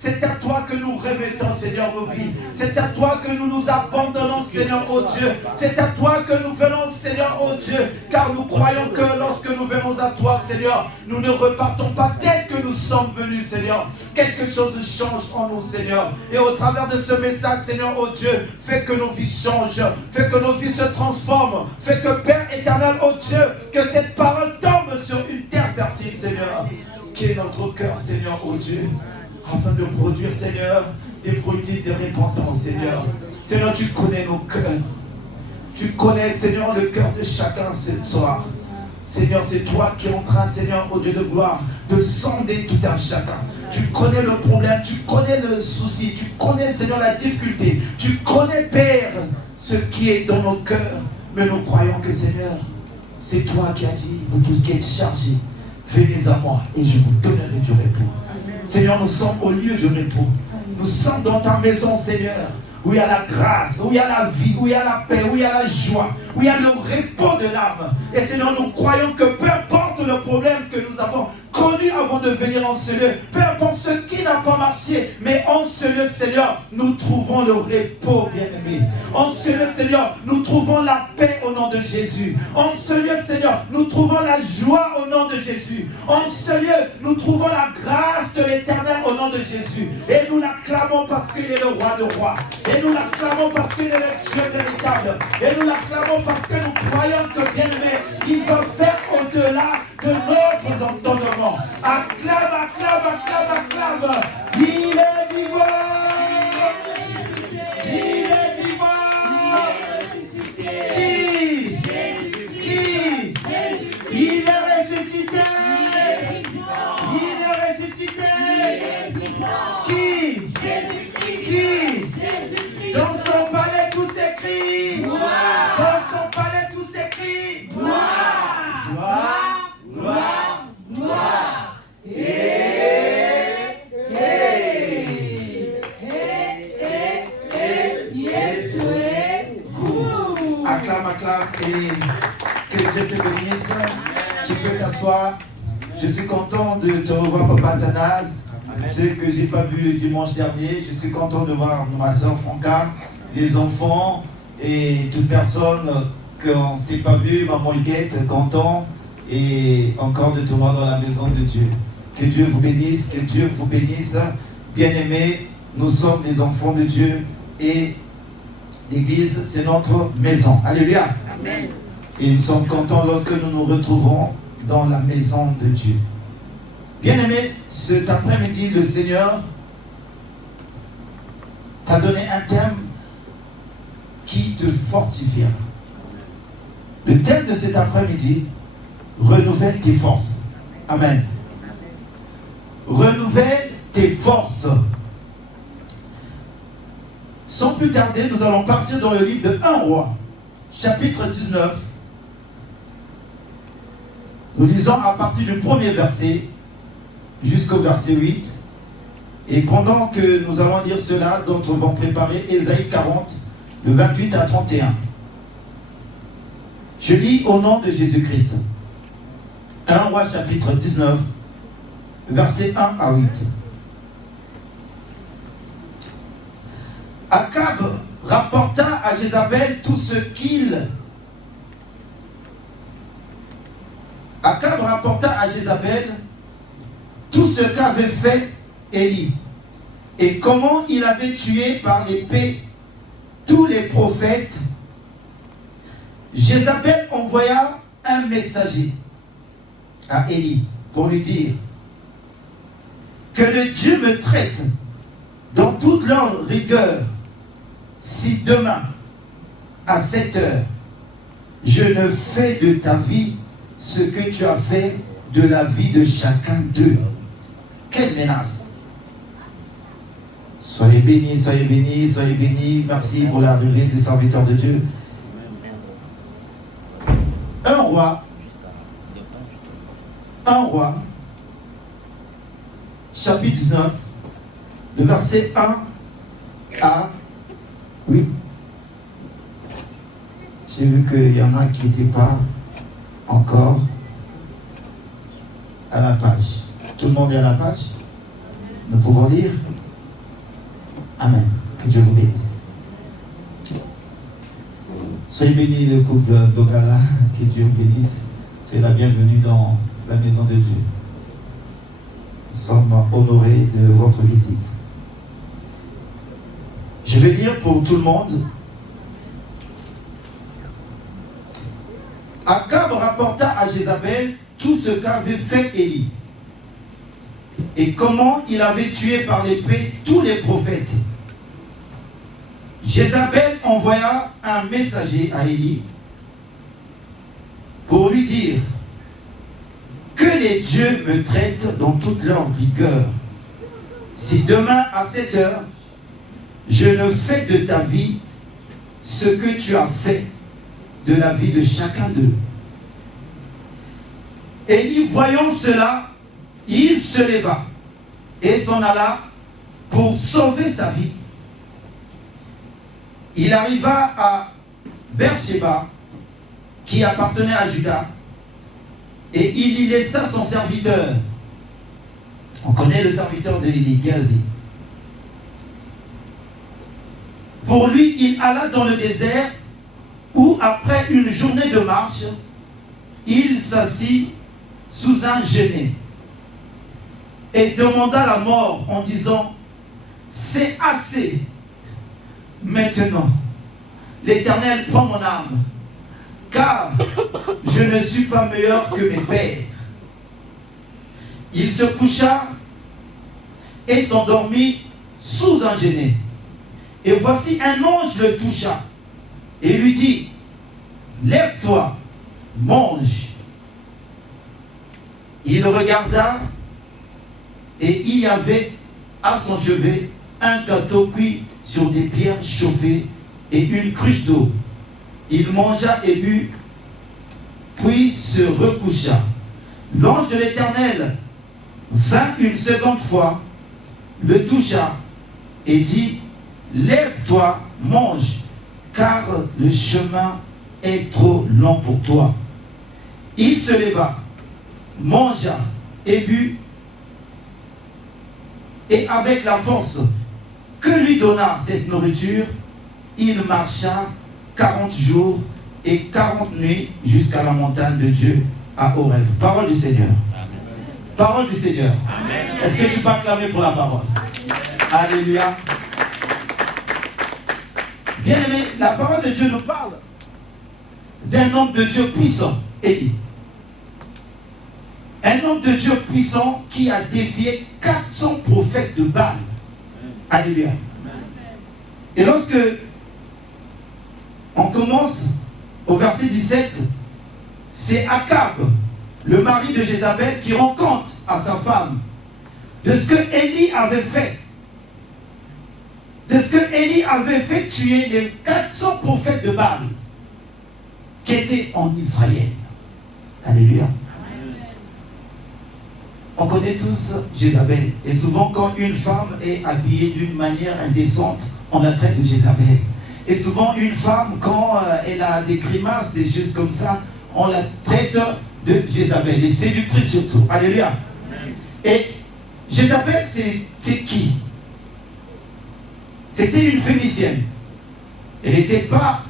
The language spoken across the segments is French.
C'est à toi que nous remettons, Seigneur, nos vies. C'est à toi que nous nous abandonnons, Seigneur, oh Dieu. C'est à toi que nous venons, Seigneur, oh Dieu. Car nous croyons que lorsque nous venons à toi, Seigneur, nous ne repartons pas tel que nous sommes venus, Seigneur. Quelque chose change en nous, Seigneur. Et au travers de ce message, Seigneur, oh Dieu, fais que nos vies changent. Fais que nos vies se transforment. Fais que, Père éternel, oh Dieu, que cette parole tombe sur une terre fertile, Seigneur. Qui est notre cœur, Seigneur, oh Dieu. Afin de produire, Seigneur, des fruits de repentance, Seigneur. Seigneur, tu connais nos cœurs. Tu connais, Seigneur, le cœur de chacun ce soir. Seigneur, c'est toi qui es en train, Seigneur, au Dieu de gloire, de sonder tout un chacun. Tu connais le problème, tu connais le souci, tu connais, Seigneur, la difficulté. Tu connais, Père, ce qui est dans nos cœurs. Mais nous croyons que, Seigneur, c'est toi qui as dit, vous tous qui êtes chargés, venez à moi et je vous donnerai du repos. Seigneur, nous sommes au lieu du repos. Nous sommes dans ta maison, Seigneur, où il y a la grâce, où il y a la vie, où il y a la paix, où il y a la joie, où il y a le repos de l'âme. Et Seigneur, nous croyons que peu importe importe le problème que nous avons connu avant de venir en ce lieu, peu importe ce qui n'a pas marché, mais en ce lieu, Seigneur, nous trouvons le repos, bien-aimé. En ce lieu, Seigneur, nous trouvons la paix au nom de Jésus. En ce lieu, Seigneur, nous trouvons la joie au nom de Jésus. En ce lieu, nous trouvons la grâce de l'Éternel au nom de Jésus. Et nous l'acclamons parce qu'il est le roi de rois. Et nous l'acclamons parce qu'il est le Dieu véritable. Et nous l'acclamons parce que nous croyons que, bien-aimé, il va faire au-delà de nos entendements. Acclame, acclame, acclame, acclame. Il est vivant. Il est vivant. Qui? Il est ressuscité. Il est ressuscité. Qui? Dans son palais tout s'écrit. Dans son palais tout s'écrit. Gloire. Acclame et que Dieu te bénisse. Tu peux t'asseoir. Je suis content de te revoir, Papa Athanase. Ce que je n'ai pas vu le dimanche dernier. Je suis content de voir ma soeur Franca, les enfants et toute personne qu'on ne s'est pas vu, maman Huguette, content et encore de te voir dans la maison de Dieu. Que Dieu vous bénisse, que Dieu vous bénisse. Bien-aimés, nous sommes des enfants de Dieu et l'Église, c'est notre maison. Alléluia. Amen. Et nous sommes contents lorsque nous nous retrouvons dans la maison de Dieu. Bien-aimés, cet après-midi, le Seigneur t'a donné un thème qui te fortifiera. Le thème de cet après-midi, renouvelle tes forces. Amen. Renouvelle tes forces. Sans plus tarder, nous allons partir dans le livre de 1 Roi, chapitre 19. Nous lisons à partir du premier verset jusqu'au verset 8. Et pendant que nous allons lire cela, d'autres vont préparer Ésaïe 40, le 28 à 31. Je lis au nom de Jésus-Christ. 1 Roi, chapitre 19, verset 1 à 8. Akab rapporta à Jézabel tout ce qu'avait fait Élie et comment il avait tué par l'épée tous les prophètes. Jézabel envoya un messager à Élie pour lui dire que le Dieu me traite dans toute leur rigueur si demain à 7 heures je ne fais de ta vie ce que tu as fait de la vie de chacun d'eux. Quelle menace! Soyez bénis, soyez bénis, soyez bénis. Merci pour l'arrivée des serviteurs de Dieu. 1 Roi, chapitre 19, le verset 1 à 8. J'ai vu qu'il y en a qui n'étaient pas encore à la page. Tout le monde est à la page? Nous pouvons lire? Amen. Que Dieu vous bénisse. Soyez bénis le couple d'Ogala. Que Dieu vous bénisse. Soyez la bienvenue dans la maison de Dieu. Nous sommes honorés de votre visite. Je vais lire pour tout le monde. Akab rapporta à Jézabel tout ce qu'avait fait Élie et comment il avait tué par l'épée tous les prophètes. Jézabel envoya un messager à Élie pour lui dire que les dieux me traitent dans toute leur vigueur si demain à 7 heures je ne fais de ta vie ce que tu as fait de la vie de chacun d'eux. Élie, voyant cela, il se leva et s'en alla pour sauver sa vie. Il arriva à Beersheba, qui appartenait à Juda, Et il y laissa son serviteur. On connaît le serviteur d'Élie, Géasi. Pour lui, il alla dans le désert où, après une journée de marche, il s'assit sous un genêt et demanda la mort en disant, c'est assez. Maintenant, l'Éternel prend mon âme, car je ne suis pas meilleur que mes pères. Il se coucha et s'endormit sous un genêt. Et voici un ange le toucha et lui dit, lève-toi, mange. Il regarda et il y avait à son chevet un gâteau cuit sur des pierres chauffées et une cruche d'eau. Il mangea et but, puis se recoucha. L'ange de l'Éternel vint une seconde fois, le toucha et dit, lève-toi, mange, car le chemin est trop long pour toi. Il se leva, mangea et but, et avec la force que lui donna cette nourriture, il marcha 40 jours et 40 nuits jusqu'à la montagne de Dieu à Horeb. Parole du Seigneur. Amen. Parole du Seigneur. Est-ce que tu peux acclamer pour la parole? Alléluia. Bien aimé, la parole de Dieu nous parle d'un homme de Dieu puissant, Élie. Un homme de Dieu puissant qui a défié 400 prophètes de Baal. Alléluia. Et lorsque on commence au verset 17, c'est Akab, le mari de Jézabel, qui rend compte à sa femme de ce que Élie avait fait. De ce que Élie avait fait tuer les 400 prophètes de Baal qui étaient en Israël. Alléluia. On connaît tous Jézabel. Et souvent, quand une femme est habillée d'une manière indécente, on la traite de Jézabel. Et souvent, une femme, quand elle a des grimaces, des choses comme ça, on la traite de Jézabel. Et séductrice surtout. Alléluia. Et Jézabel, c'est qui? C'était une Phénicienne. Elle n'était pas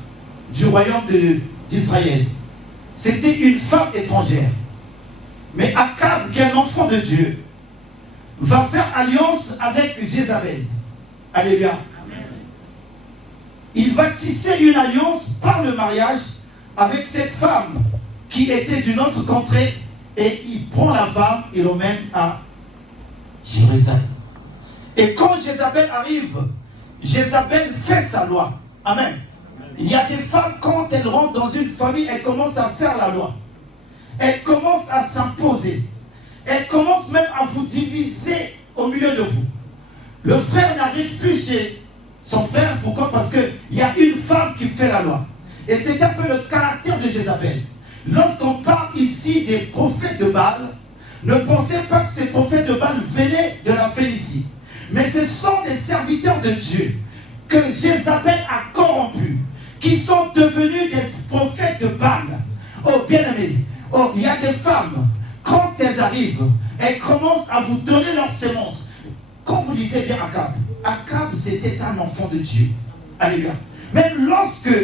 du royaume d'Israël. C'était une femme étrangère. Mais Akab, qui est un enfant de Dieu, va faire alliance avec Jézabel. Alléluia. Amen. Il va tisser une alliance par le mariage avec cette femme qui était d'une autre contrée, et il prend la femme et l'emmène à Jérusalem. Et quand Jézabel arrive, Jézabel fait sa loi. Amen. Il y a des femmes, quand elles rentrent dans une famille, elles commencent à faire la loi. Elle commence à s'imposer. Elle commence même à vous diviser au milieu de vous. Le frère n'arrive plus chez son frère. Pourquoi? Parce qu'il y a une femme qui fait la loi. Et c'est un peu le caractère de Jézabel. Lorsqu'on parle ici des prophètes de Baal, ne pensez pas que ces prophètes de Baal venaient de la Phénicie. Mais ce sont des serviteurs de Dieu que Jézabel a corrompus, qui sont devenus des prophètes de Baal. Oh, bien-aimés, oh, il y a des femmes, quand elles arrivent, elles commencent à vous donner leur sémence. Quand vous lisez bien Akab, Akab c'était un enfant de Dieu. Alléluia. Même lorsque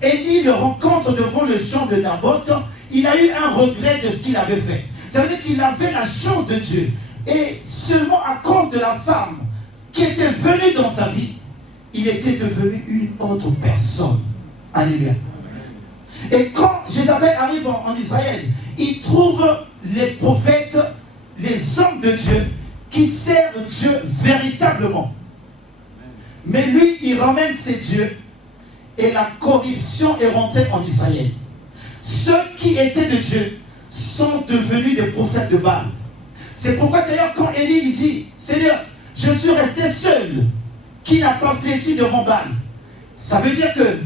Élie le rencontre devant le champ de Naboth, il a eu un regret de ce qu'il avait fait. Ça veut dire qu'il avait la chance de Dieu. Et seulement à cause de la femme qui était venue dans sa vie, il était devenu une autre personne. Alléluia. Et quand Jézabel arrive en Israël, il trouve les prophètes, les hommes de Dieu, qui servent Dieu véritablement. Mais lui, il ramène ses dieux, et la corruption est rentrée en Israël. Ceux qui étaient de Dieu sont devenus des prophètes de Baal. C'est pourquoi d'ailleurs quand Élie dit, Seigneur, je suis resté seul, qui n'a pas fléchi devant Baal. Ça veut dire que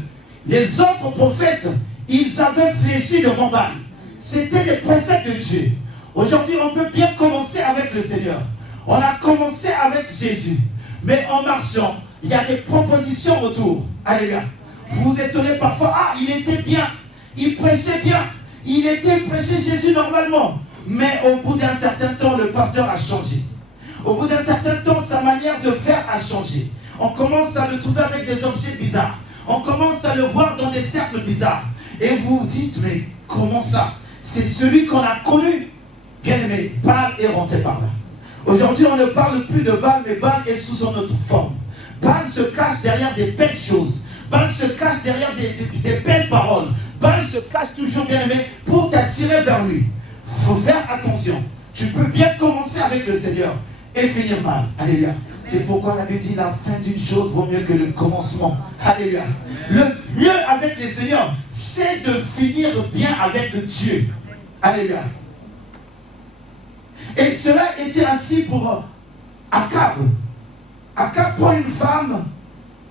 les autres prophètes, ils avaient fléchi devant Baal. C'était des prophètes de Dieu. Aujourd'hui, on peut bien commencer avec le Seigneur. On a commencé avec Jésus. Mais en marchant, il y a des propositions autour. Alléluia. Vous vous étonnez parfois, ah, il était bien. Il prêchait bien. Il était prêché Jésus normalement. Mais au bout d'un certain temps, le pasteur a changé. Au bout d'un certain temps, sa manière de faire a changé. On commence à le trouver avec des objets bizarres. On commence à le voir dans des cercles bizarres. Et vous vous dites, mais comment ça? C'est celui qu'on a connu. Bien aimé, Baal est rentré par là. Aujourd'hui, on ne parle plus de Baal, mais Baal est sous son autre forme. Baal se cache derrière des belles choses. Baal se cache derrière des belles paroles. Baal se cache toujours, bien aimé, pour t'attirer vers lui. Il faut faire attention. Tu peux bien commencer avec le Seigneur et finir mal. Alléluia. C'est pourquoi la Bible dit la fin d'une chose vaut mieux que le commencement. Alléluia. Le mieux avec le Seigneur, c'est de finir bien avec Dieu. Alléluia. Et cela était ainsi pour Akab. Akab prend une femme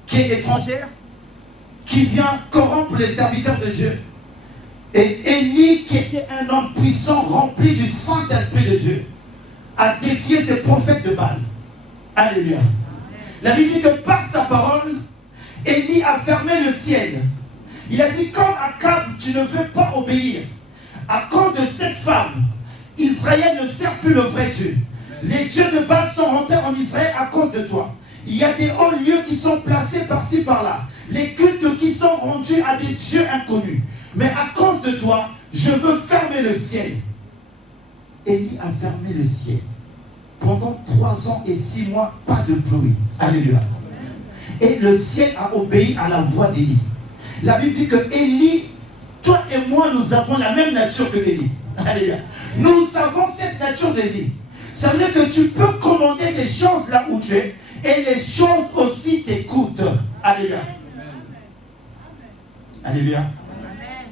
qui est étrangère, qui vient corrompre les serviteurs de Dieu. Et Élie, qui était un homme puissant, rempli du Saint-Esprit de Dieu, a défié ces prophètes de Baal. Alléluia. La Bible dit que par sa parole, Élie a fermé le ciel. Il a dit, comme Akab, tu ne veux pas obéir. À cause de cette femme, Israël ne sert plus le vrai Dieu. Les dieux de Baal sont rentrés en Israël à cause de toi. Il y a des hauts lieux qui sont placés par-ci par-là. Les cultes qui sont rendus à des dieux inconnus. Mais à cause de toi, je veux fermer le ciel. Élie a fermé le ciel. Pendant 3 ans et 6 mois, pas de pluie. Alléluia. Et le ciel a obéi à la voix d'Élie. La Bible dit que Élie, toi et moi, nous avons la même nature que Élie. Alléluia. Nous avons cette nature d'Élie. Ça veut dire que tu peux commander des choses là où tu es et les choses aussi t'écoutent. Alléluia. Alléluia.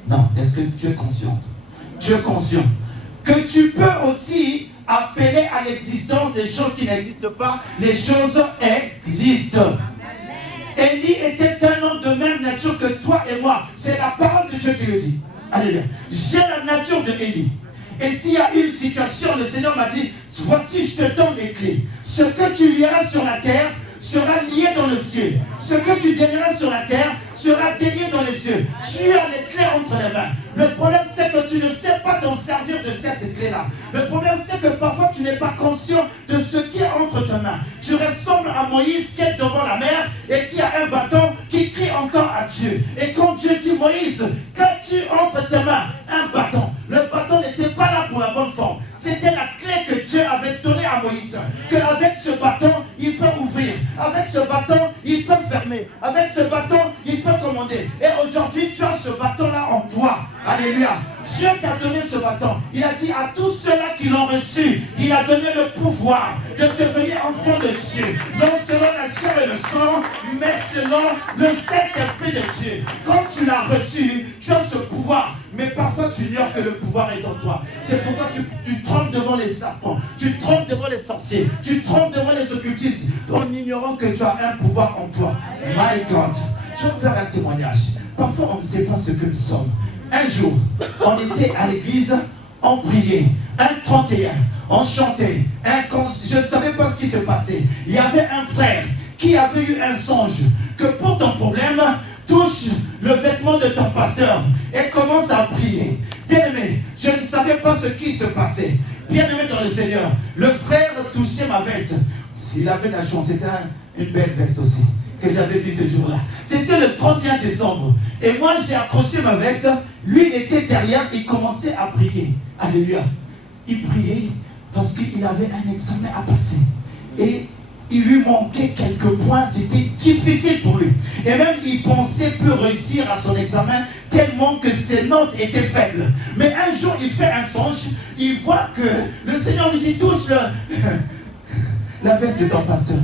Non, est-ce que tu es conscient? Tu es conscient que tu peux aussi appeler à l'existence des choses qui n'existent pas. Les choses existent. Élie était un homme de même nature que toi et moi. C'est la parole de Dieu qui le dit. Alléluia. J'ai la nature de Élie. Et s'il y a une situation, le Seigneur m'a dit, voici, je te donne les clés. Ce que tu lieras sur la terre sera lié dans le ciel. Ce que tu dénieras sur la terre sera dénié dans les cieux. Tu as les clés entre les mains. Le problème, c'est que tu ne sais pas t'en servir de cette clé-là. Le problème, c'est que parfois, tu n'es pas conscient de ce qui est entre tes mains. Tu ressembles à Moïse qui est devant la mer et qui a un bâton qui crie encore à Dieu. Et quand Dieu dit, Moïse, qu'as-tu entre tes mains? Un bâton. Le bâton n'était pas là pour la bonne forme. C'était la clé que Dieu avait donnée à Moïse. Qu'avec ce bâton, il peut ouvrir. Avec ce bâton, il peut fermer. Avec ce bâton, il peut commander. Et aujourd'hui, tu as ce bâton-là en toi. Alléluia. Dieu t'a donné ce bâton. Il a dit à tous ceux-là qui l'ont reçu, il a donné le pouvoir de devenir enfant de Dieu. Non selon la chair et le sang, mais selon le Saint-Esprit de Dieu. Quand tu l'as reçu, tu as ce pouvoir. Mais parfois tu ignores que le pouvoir est en toi. C'est pourquoi tu trembles devant les serpents, tu trembles devant les sorciers, tu trembles devant les occultistes, en ignorant que tu as un pouvoir en toi. My God, je vais faire un témoignage. Parfois on ne sait pas ce que nous sommes. Un jour, on était à l'église, on priait, un 31, on chantait, je ne savais pas ce qui se passait. Il y avait un frère qui avait eu un songe que pour ton problème, touche le vêtement de ton pasteur et commence à prier. Bien-aimé, je ne savais pas ce qui se passait. Bien-aimé dans le Seigneur, le frère touchait ma veste. S'il avait la chance, c'était une belle veste aussi que j'avais mis ce jour-là. C'était le 31 décembre. Et moi, j'ai accroché ma veste. Lui, il était derrière, il commençait à prier. Alléluia. Il priait parce qu'il avait un examen à passer. Et il lui manquait quelques points, c'était difficile pour lui. Et même il pensait plus réussir à son examen tellement que ses notes étaient faibles. Mais un jour il fait un songe, il voit que le Seigneur lui dit touche la veste de ton pasteur.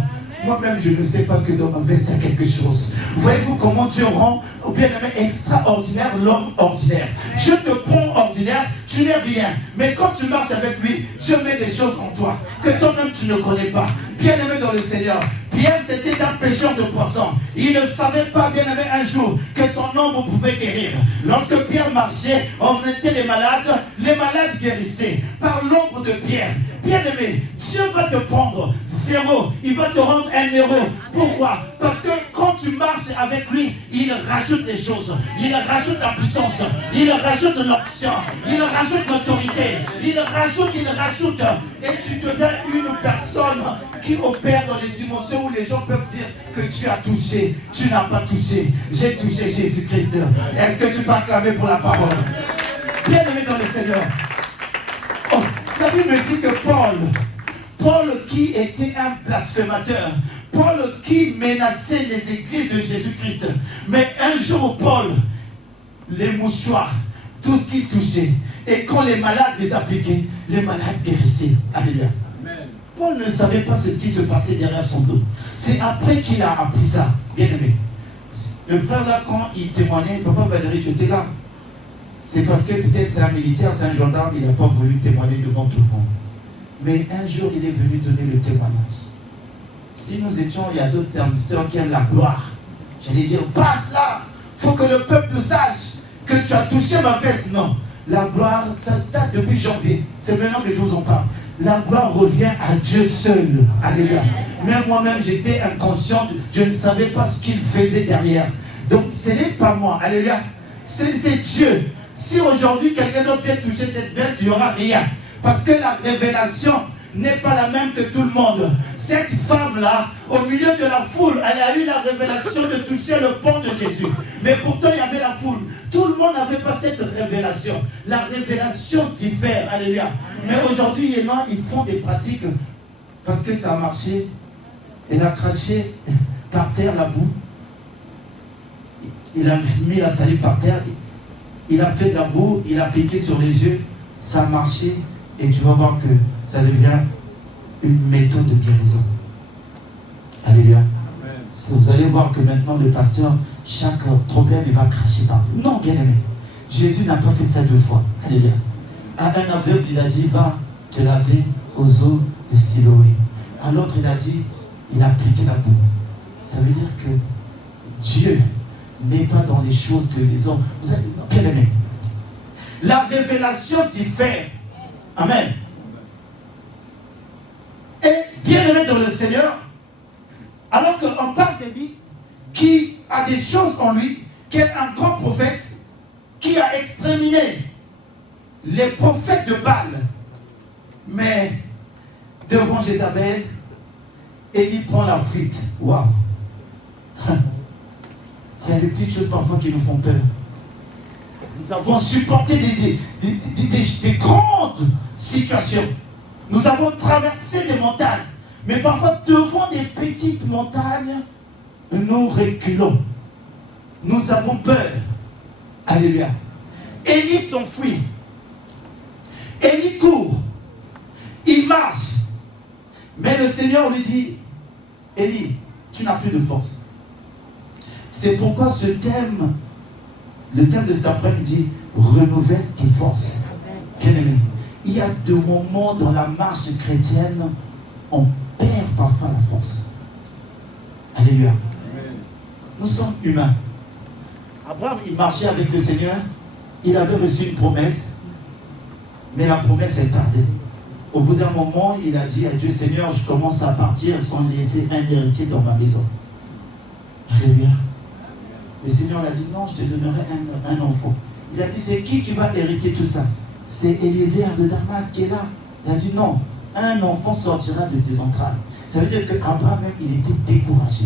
Moi-même, je ne sais pas que dans ma veste, il y a quelque chose. Voyez-vous comment Dieu rend au bien-aimé extraordinaire l'homme ordinaire. Dieu te prend ordinaire, tu n'es rien. Mais quand tu marches avec lui, Dieu met des choses en toi que toi-même tu ne connais pas. Bien-aimé dans le Seigneur, Pierre, c'était un pêcheur de poissons. Il ne savait pas, bien aimé, un jour que son ombre pouvait guérir. Lorsque Pierre marchait, on était les malades guérissaient par l'ombre de Pierre. Bien aimé, Dieu va te prendre zéro. Il va te rendre un héros. Pourquoi? Parce que quand tu marches avec lui, il rajoute les choses. Il rajoute la puissance. Il rajoute l'option. Il rajoute l'autorité. Il rajoute. Et tu deviens une personne qui opère dans les dimensions où les gens peuvent dire que tu as touché. Tu n'as pas touché. J'ai touché Jésus-Christ. Est-ce que tu peux acclamer pour la parole? Bien aimé dans le Seigneur. Oh, la Bible me dit que Paul qui était un blasphémateur, Paul qui menaçait les églises de Jésus-Christ, mais un jour Paul, les mouchoirs, tout ce qui touchait, et quand les malades les appliquaient, les malades guérissaient. Alléluia. Paul ne savait pas ce qui se passait derrière son dos. C'est après qu'il a appris ça, bien aimé. Le frère là, quand il témoignait, Papa Valérie, tu étais là. C'est parce que peut-être c'est un militaire, c'est un gendarme, il n'a pas voulu témoigner devant tout le monde. Mais un jour, il est venu donner le témoignage. Si nous étions, il y a d'autres serviteurs qui aiment la gloire. J'allais dire, passe là, il faut que le peuple sache que tu as touché ma veste. Non, la gloire, ça date depuis janvier. C'est maintenant que je vous en parle. La gloire revient à Dieu seul. Alléluia. Même moi-même, j'étais inconscient, je ne savais pas ce qu'il faisait derrière. Donc, ce n'est pas moi. Alléluia. C'est Dieu. Si aujourd'hui quelqu'un d'autre vient toucher cette veste, il n'y aura rien. Parce que la révélation n'est pas la même que tout le monde. Cette femme-là, au milieu de la foule, elle a eu la révélation de toucher le pont de Jésus. Mais pourtant, il y avait la foule. Tout le monde n'avait pas cette révélation. La révélation diffère. Alléluia. Mais aujourd'hui, les gens, ils font des pratiques parce que ça a marché. Elle a craché par terre la boue. Il a mis la salive par terre. Il a fait de la boue, il a piqué sur les yeux, ça a marché, et tu vas voir que ça devient une méthode de guérison. Alléluia. Vous allez voir que maintenant le pasteur, chaque problème, il va cracher partout. Non, bien aimé. Jésus n'a pas fait ça 2 fois. Alléluia. À un aveugle, il a dit, va te laver aux eaux de Siloé. À l'autre, il a dit, il a appliqué la boue. Ça veut dire que Dieu n'est pas dans les choses que les hommes... Vous avez bien aimé. La révélation diffère. Amen. Et bien aimé dans le Seigneur, alors qu'on parle de lui, qui a des choses en lui, qui est un grand prophète, qui a exterminé les prophètes de Baal. Mais devant Jézabel, Élie prend la fuite. Waouh! Il y a des petites choses parfois qui nous font peur. Nous avons supporté des grandes situations. Nous avons traversé des montagnes. Mais parfois, devant des petites montagnes, nous reculons. Nous avons peur. Alléluia. Élie s'enfuit. Élie court. Il marche. Mais le Seigneur lui dit, Élie, tu n'as plus de force. C'est pourquoi ce thème, le thème de cet après-midi, renouvelle tes forces. Bien aimé, il y a des moments dans la marche chrétienne, on perd parfois la force. Alléluia. Nous sommes humains. Abraham, il marchait avec le Seigneur, il avait reçu une promesse, mais la promesse est tardée. Au bout d'un moment, il a dit à Dieu, Seigneur, je commence à partir sans laisser un héritier dans ma maison. Alléluia. Le Seigneur l'a dit, non, je te donnerai un enfant. Il a dit, c'est qui va hériter tout ça? C'est Élézer de Damas qui est là. Il a dit, non, un enfant sortira de tes entrailles. Ça veut dire qu'Abraham même, il était découragé.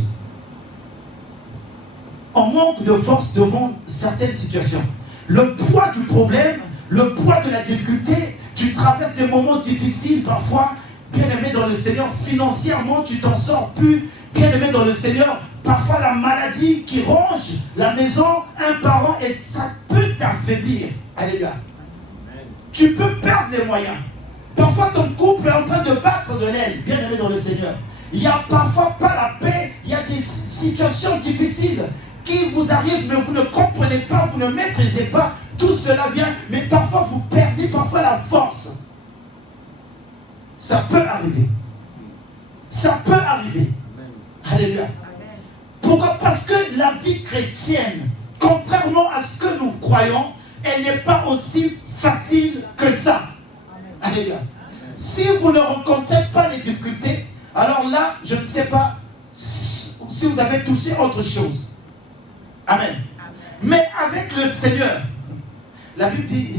On manque de force devant certaines situations. Le poids du problème, le poids de la difficulté, tu traverses des moments difficiles parfois, bien aimé dans le Seigneur, financièrement, tu t'en sors plus, bien aimé dans le Seigneur. Parfois la maladie qui ronge la maison, un parent, et ça peut t'affaiblir. Alléluia. Tu peux perdre les moyens. Parfois ton couple est en train de battre de l'aile, bien aimé dans le Seigneur. Il n'y a parfois pas la paix, il y a des situations difficiles qui vous arrivent, mais vous ne comprenez pas, vous ne maîtrisez pas. Tout cela vient, mais parfois vous perdez parfois la force. Ça peut arriver. Ça peut arriver. Alléluia. Pourquoi? Parce que la vie chrétienne, contrairement à ce que nous croyons, elle n'est pas aussi facile que ça. Alléluia. Si vous ne rencontrez pas les difficultés, alors là, je ne sais pas si vous avez touché autre chose. Amen. Mais avec le Seigneur, la Bible dit,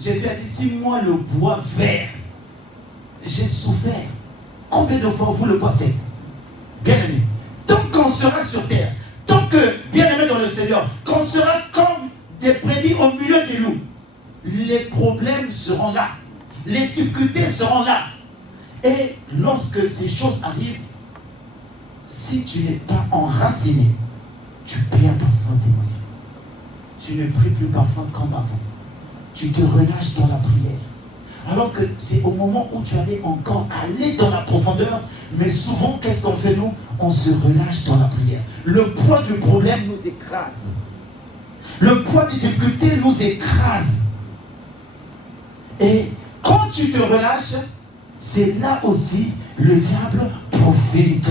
Jésus a dit, si moi le bois vert, j'ai souffert, combien de fois vous le bois sec? Bien aimé, tant qu'on sera sur terre, tant que, bien aimé dans le Seigneur, qu'on sera comme des brebis au milieu des loups, les problèmes seront là, les difficultés seront là. Et lorsque ces choses arrivent, si tu n'es pas enraciné, tu perds parfois tes moyens. Tu ne pries plus parfois comme avant. Tu te relâches dans la prière. Alors que c'est au moment où tu allais encore aller dans la profondeur, mais souvent, qu'est-ce qu'on fait nous? On se relâche dans la prière. Le poids du problème nous écrase. Le poids des difficultés nous écrase. Et quand tu te relâches, c'est là aussi le diable profite.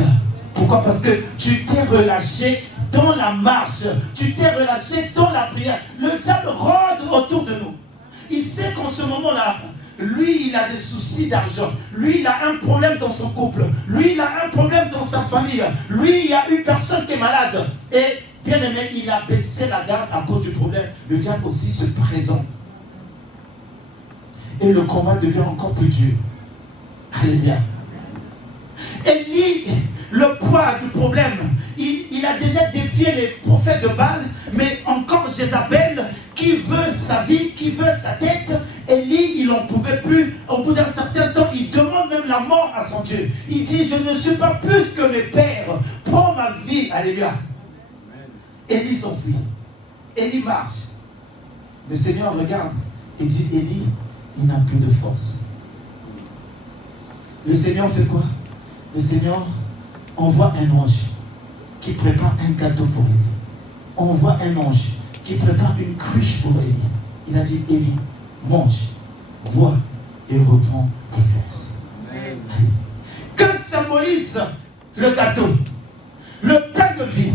Pourquoi? Parce que tu t'es relâché dans la marche, tu t'es relâché dans la prière. Le diable rôde autour de nous. Il sait qu'en ce moment-là, lui, il a des soucis d'argent. Lui, il a un problème dans son couple. Lui, il a un problème dans sa famille. Lui, il y a une personne qui est malade. Et bien aimé, il a baissé la garde à cause du problème. Le diable aussi se présente. Et le combat devient encore plus dur. Alléluia. Élie, le poids du problème, il a déjà défié les prophètes de Baal, mais encore Jézabel, qui veut sa vie, qui veut sa tête. Élie, il n'en pouvait plus. Au bout d'un certain temps, il demande même la mort à son Dieu. Il dit, je ne suis pas plus que mes pères. Prends ma vie. Alléluia. Élie s'enfuit. Élie marche. Le Seigneur regarde et dit, Élie, il n'a plus de force. Le Seigneur fait quoi? Le Seigneur envoie un ange qui prépare un gâteau pour Élie. Envoie un ange qui prépare une cruche pour Élie. Il a dit, Élie, mange, bois et reprends tes forces. Amen. Que symbolise le gâteau? Le pain de vie,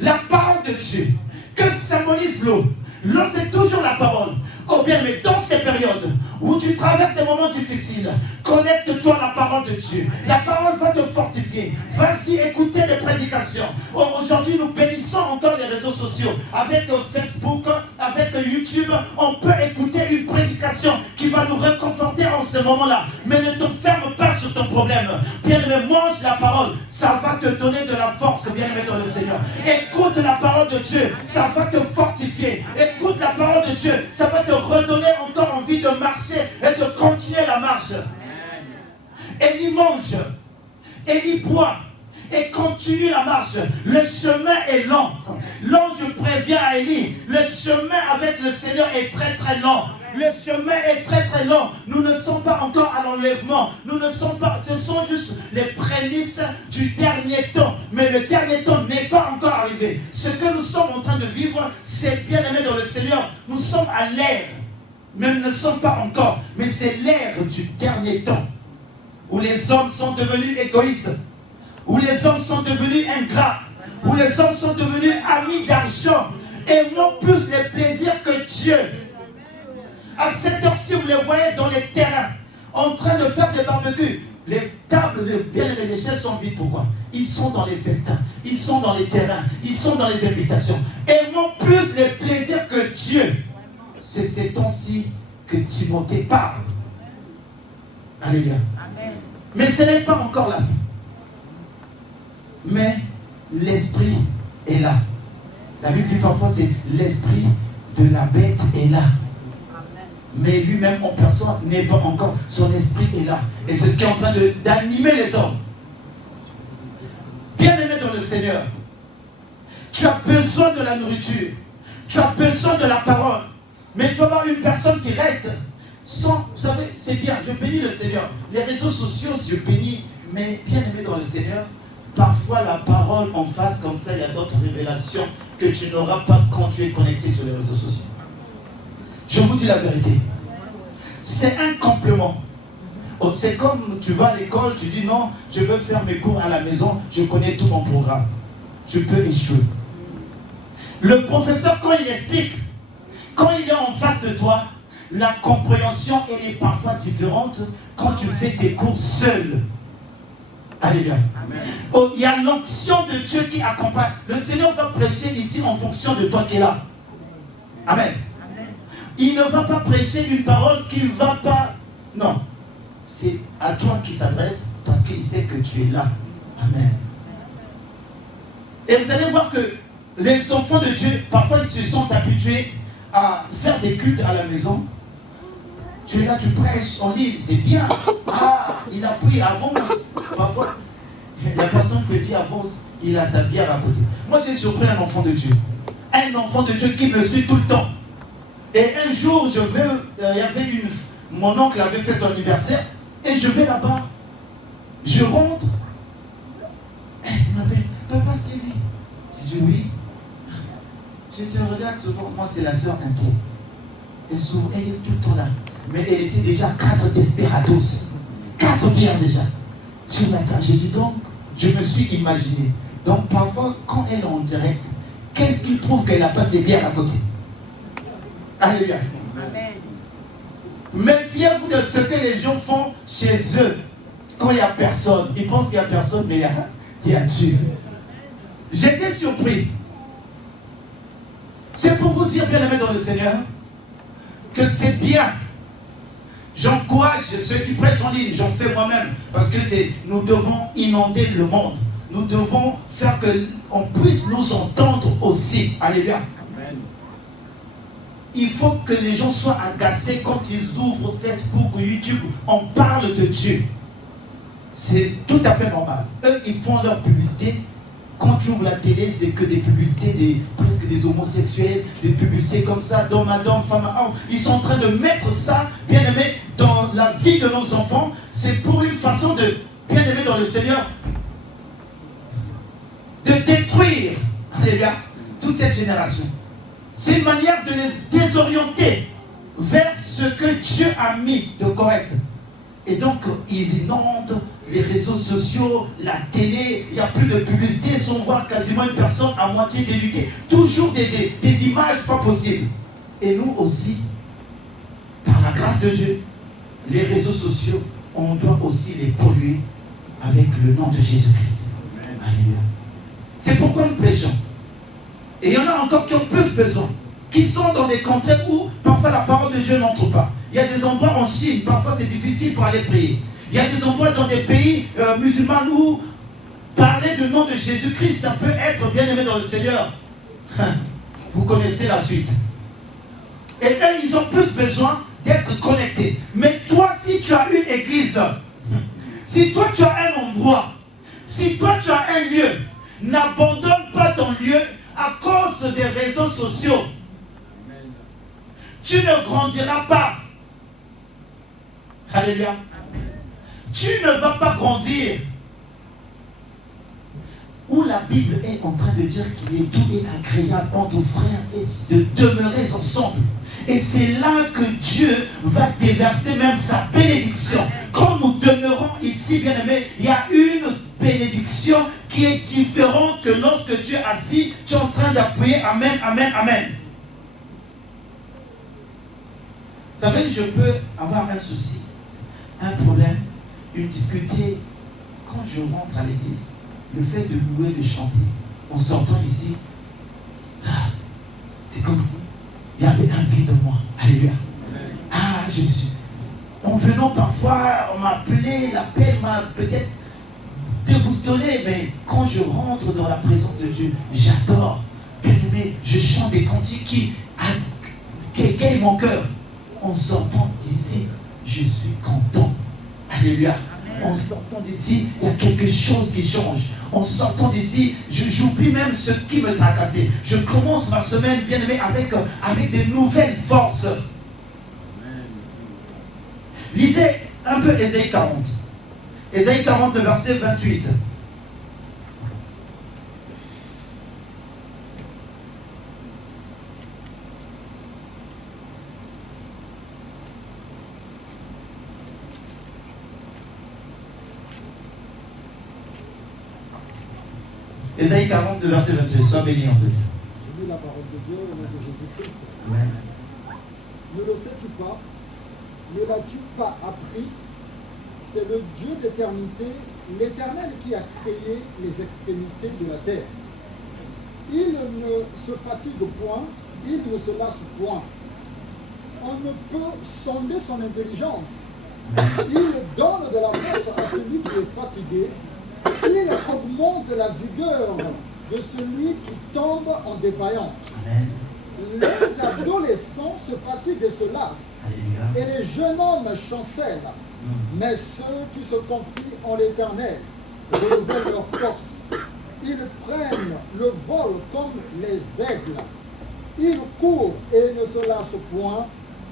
la parole de Dieu. Que symbolise l'eau? L'eau, c'est toujours la parole. Oh bien, mais dans ces périodes où tu traverses des moments difficiles, connecte-toi à la parole de Dieu. La parole va te fortifier. Vas-y écouter les prédications. Oh, aujourd'hui, nous bénissons encore les réseaux sociaux. Avec Facebook, avec YouTube, on peut écouter une prédication qui va nous réconforter en ce moment-là. Mais ne te ferme pas sur ton problème. Bien-aimé, mange la parole. Ça va te donner de la force, bien-aimé dans le Seigneur. Écoute la parole de Dieu. Ça va te fortifier. Écoute la parole de Dieu. Ça va te redonner encore envie de marcher et de continuer la marche. Élie mange, Élie boit et continue la marche. Le chemin est long. L'ange prévient à Élie, le chemin avec le Seigneur est très très long. Le chemin est très très long. Nous ne sommes pas encore à l'enlèvement. Nous ne sommes pas, ce sont juste les prémices du dernier temps. Mais le dernier temps n'est pas encore arrivé. Ce que nous sommes en train de vivre, c'est bien aimé dans le Seigneur. Nous sommes à l'ère, mais nous ne sommes pas encore. Mais c'est l'ère du dernier temps, où les hommes sont devenus égoïstes, où les hommes sont devenus ingrats, où les hommes sont devenus amis d'argent et non plus les plaisirs que Dieu. À cette heure-ci, vous les voyez dans les terrains, en train de faire des barbecues. Les tables, les bien-aimés, les chaises sont vides. Pourquoi? Ils sont dans les festins, ils sont dans les terrains, ils sont dans les invitations. Et non plus les plaisirs que Dieu. C'est ces temps-ci que Timothée parle. Alléluia. Amen. Mais ce n'est pas encore la fin. Mais l'esprit est là. La Bible dit parfois c'est l'esprit de la bête est là. Mais lui-même en personne n'est pas encore. Son esprit est là. Et c'est ce qui est en train d'animer les hommes. Bien-aimé dans le Seigneur, tu as besoin de la nourriture. Tu as besoin de la parole. Mais tu vas avoir une personne qui reste sans. Vous savez, c'est bien, je bénis le Seigneur. Les réseaux sociaux, je bénis. Mais bien-aimé dans le Seigneur, parfois la parole en face comme ça, il y a d'autres révélations que tu n'auras pas quand tu es connecté sur les réseaux sociaux. Je vous dis la vérité. C'est un complément. C'est comme tu vas à l'école, tu dis non, je veux faire mes cours à la maison, je connais tout mon programme. Tu peux échouer. Le professeur, quand il explique, quand il est en face de toi, la compréhension elle est parfois différente quand tu fais tes cours seul. Alléluia. Oh, il y a l'onction de Dieu qui accompagne. Le Seigneur va prêcher ici en fonction de toi qui es là. Amen. Il ne va pas prêcher une parole qui ne va pas... Non. C'est à toi qu'il s'adresse parce qu'il sait que tu es là. Amen. Et vous allez voir que les enfants de Dieu, parfois ils se sont habitués à faire des cultes à la maison. Tu es là, tu prêches, on dit, c'est bien. Ah, il a pris, avance. Parfois, la personne te dit avance, il a sa bière à côté. Moi, j'ai surpris un enfant de Dieu. Un enfant de Dieu qui me suit tout le temps. Et un jour, il y avait mon oncle avait fait son anniversaire, et je vais là-bas. Je rentre. Il m'appelle, Papa Stevie. Je dis oui. Je te regarde souvent, moi c'est la sœur Inté. Et souvent, elle est tout le temps là. Mais elle était déjà 4 desperados. 4 bières déjà. Sur la table, j'ai dit donc, je me suis imaginé. Donc parfois, quand elle est en direct, qu'est-ce qui prouve qu'elle n'a pas ses bières à côté? Alléluia. Amen. Méfiez-vous de ce que les gens font chez eux quand il n'y a personne. Ils pensent qu'il n'y a personne, mais il y a Dieu. J'étais surpris. C'est pour vous dire, bien aimé dans le Seigneur, que c'est bien. J'encourage ceux qui prêchent en ligne, j'en fais moi-même, parce que nous devons inonder le monde. Nous devons faire qu'on puisse nous entendre aussi. Alléluia. Amen. Il faut que les gens soient agacés quand ils ouvrent Facebook ou YouTube. On parle de Dieu. C'est tout à fait normal. Eux, ils font leur publicité. Quand tu ouvres la télé, c'est que des publicités, presque des homosexuels, des publicités comme ça, d'homme à homme, femme à homme. Ils sont en train de mettre ça, bien aimé, dans la vie de nos enfants. C'est pour une façon de, bien aimé dans le Seigneur, de détruire, alléluia, toute cette génération. C'est une manière de les désorienter vers ce que Dieu a mis de correct. Et donc, ils inondent les réseaux sociaux, la télé, il n'y a plus de publicité sans voir quasiment une personne à moitié dénudée. Toujours des images pas possibles. Et nous aussi, par la grâce de Dieu, les réseaux sociaux, on doit aussi les polluer avec le nom de Jésus-Christ. Alléluia. C'est pourquoi nous prêchons. Et il y en a encore qui ont plus besoin, qui sont dans des contrées où parfois la parole de Dieu n'entre pas. Il y a des endroits en Chine, parfois c'est difficile pour aller prier. Il y a des endroits dans des pays musulmans où parler du nom de Jésus-Christ, ça peut être bien aimé dans le Seigneur. Vous connaissez la suite. Et eux, ils ont plus besoin d'être connectés. Mais toi, si tu as une église, si toi tu as un endroit, si toi tu as un lieu, n'abandonne pas ton lieu à cause des réseaux sociaux. Tu ne grandiras pas. Alléluia. Tu ne vas pas grandir. Où la Bible est en train de dire qu'il est doux et agréable entre frères et de demeurer ensemble. Et c'est là que Dieu va déverser même sa bénédiction. Quand nous demeurons ici, bien aimés, il y a une bénédiction qui est différente que lorsque tu es assis, tu es en train d'appuyer Amen, Amen, Amen. Vous savez, je peux avoir un souci, un problème, une difficulté. Quand je rentre à l'église, le fait de louer, de chanter, en sortant ici, c'est comme vous. Il y avait un vide en moi. Alléluia. En venant parfois, on m'a appelé, l'appel m'a peut-être déboustolé, mais quand je rentre dans la présence de Dieu, j'adore. Bien aimé, je chante des cantiques qui égaillent mon cœur. En sortant d'ici, je suis content. Alléluia. En sortant d'ici, il y a quelque chose qui change. En sortant d'ici, j'oublie même ce qui me tracassait. Je commence ma semaine, bien aimé, avec des nouvelles forces. Lisez un peu Ésaïe 40. Ésaïe 40, le verset 28. Ésaïe 40, le verset 22. Sois béni en Dieu. Je lis la parole de Dieu au nom de Jésus-Christ. Amen. Ne le sais-tu pas? Ne l'as-tu pas appris? C'est le Dieu d'éternité, l'Éternel qui a créé les extrémités de la terre. Il ne se fatigue point, il ne se lasse point. On ne peut sonder son intelligence. Il donne de la force à celui qui est fatigué. Il augmente la vigueur de celui qui tombe en défaillance. Amen. Les adolescents se fatiguent et se lassent, Alléluia. et les jeunes hommes chancellent. Mais ceux qui se confient en l'Éternel renouvellent leur force. Ils prennent le vol comme les aigles. Ils courent et ne se lassent point.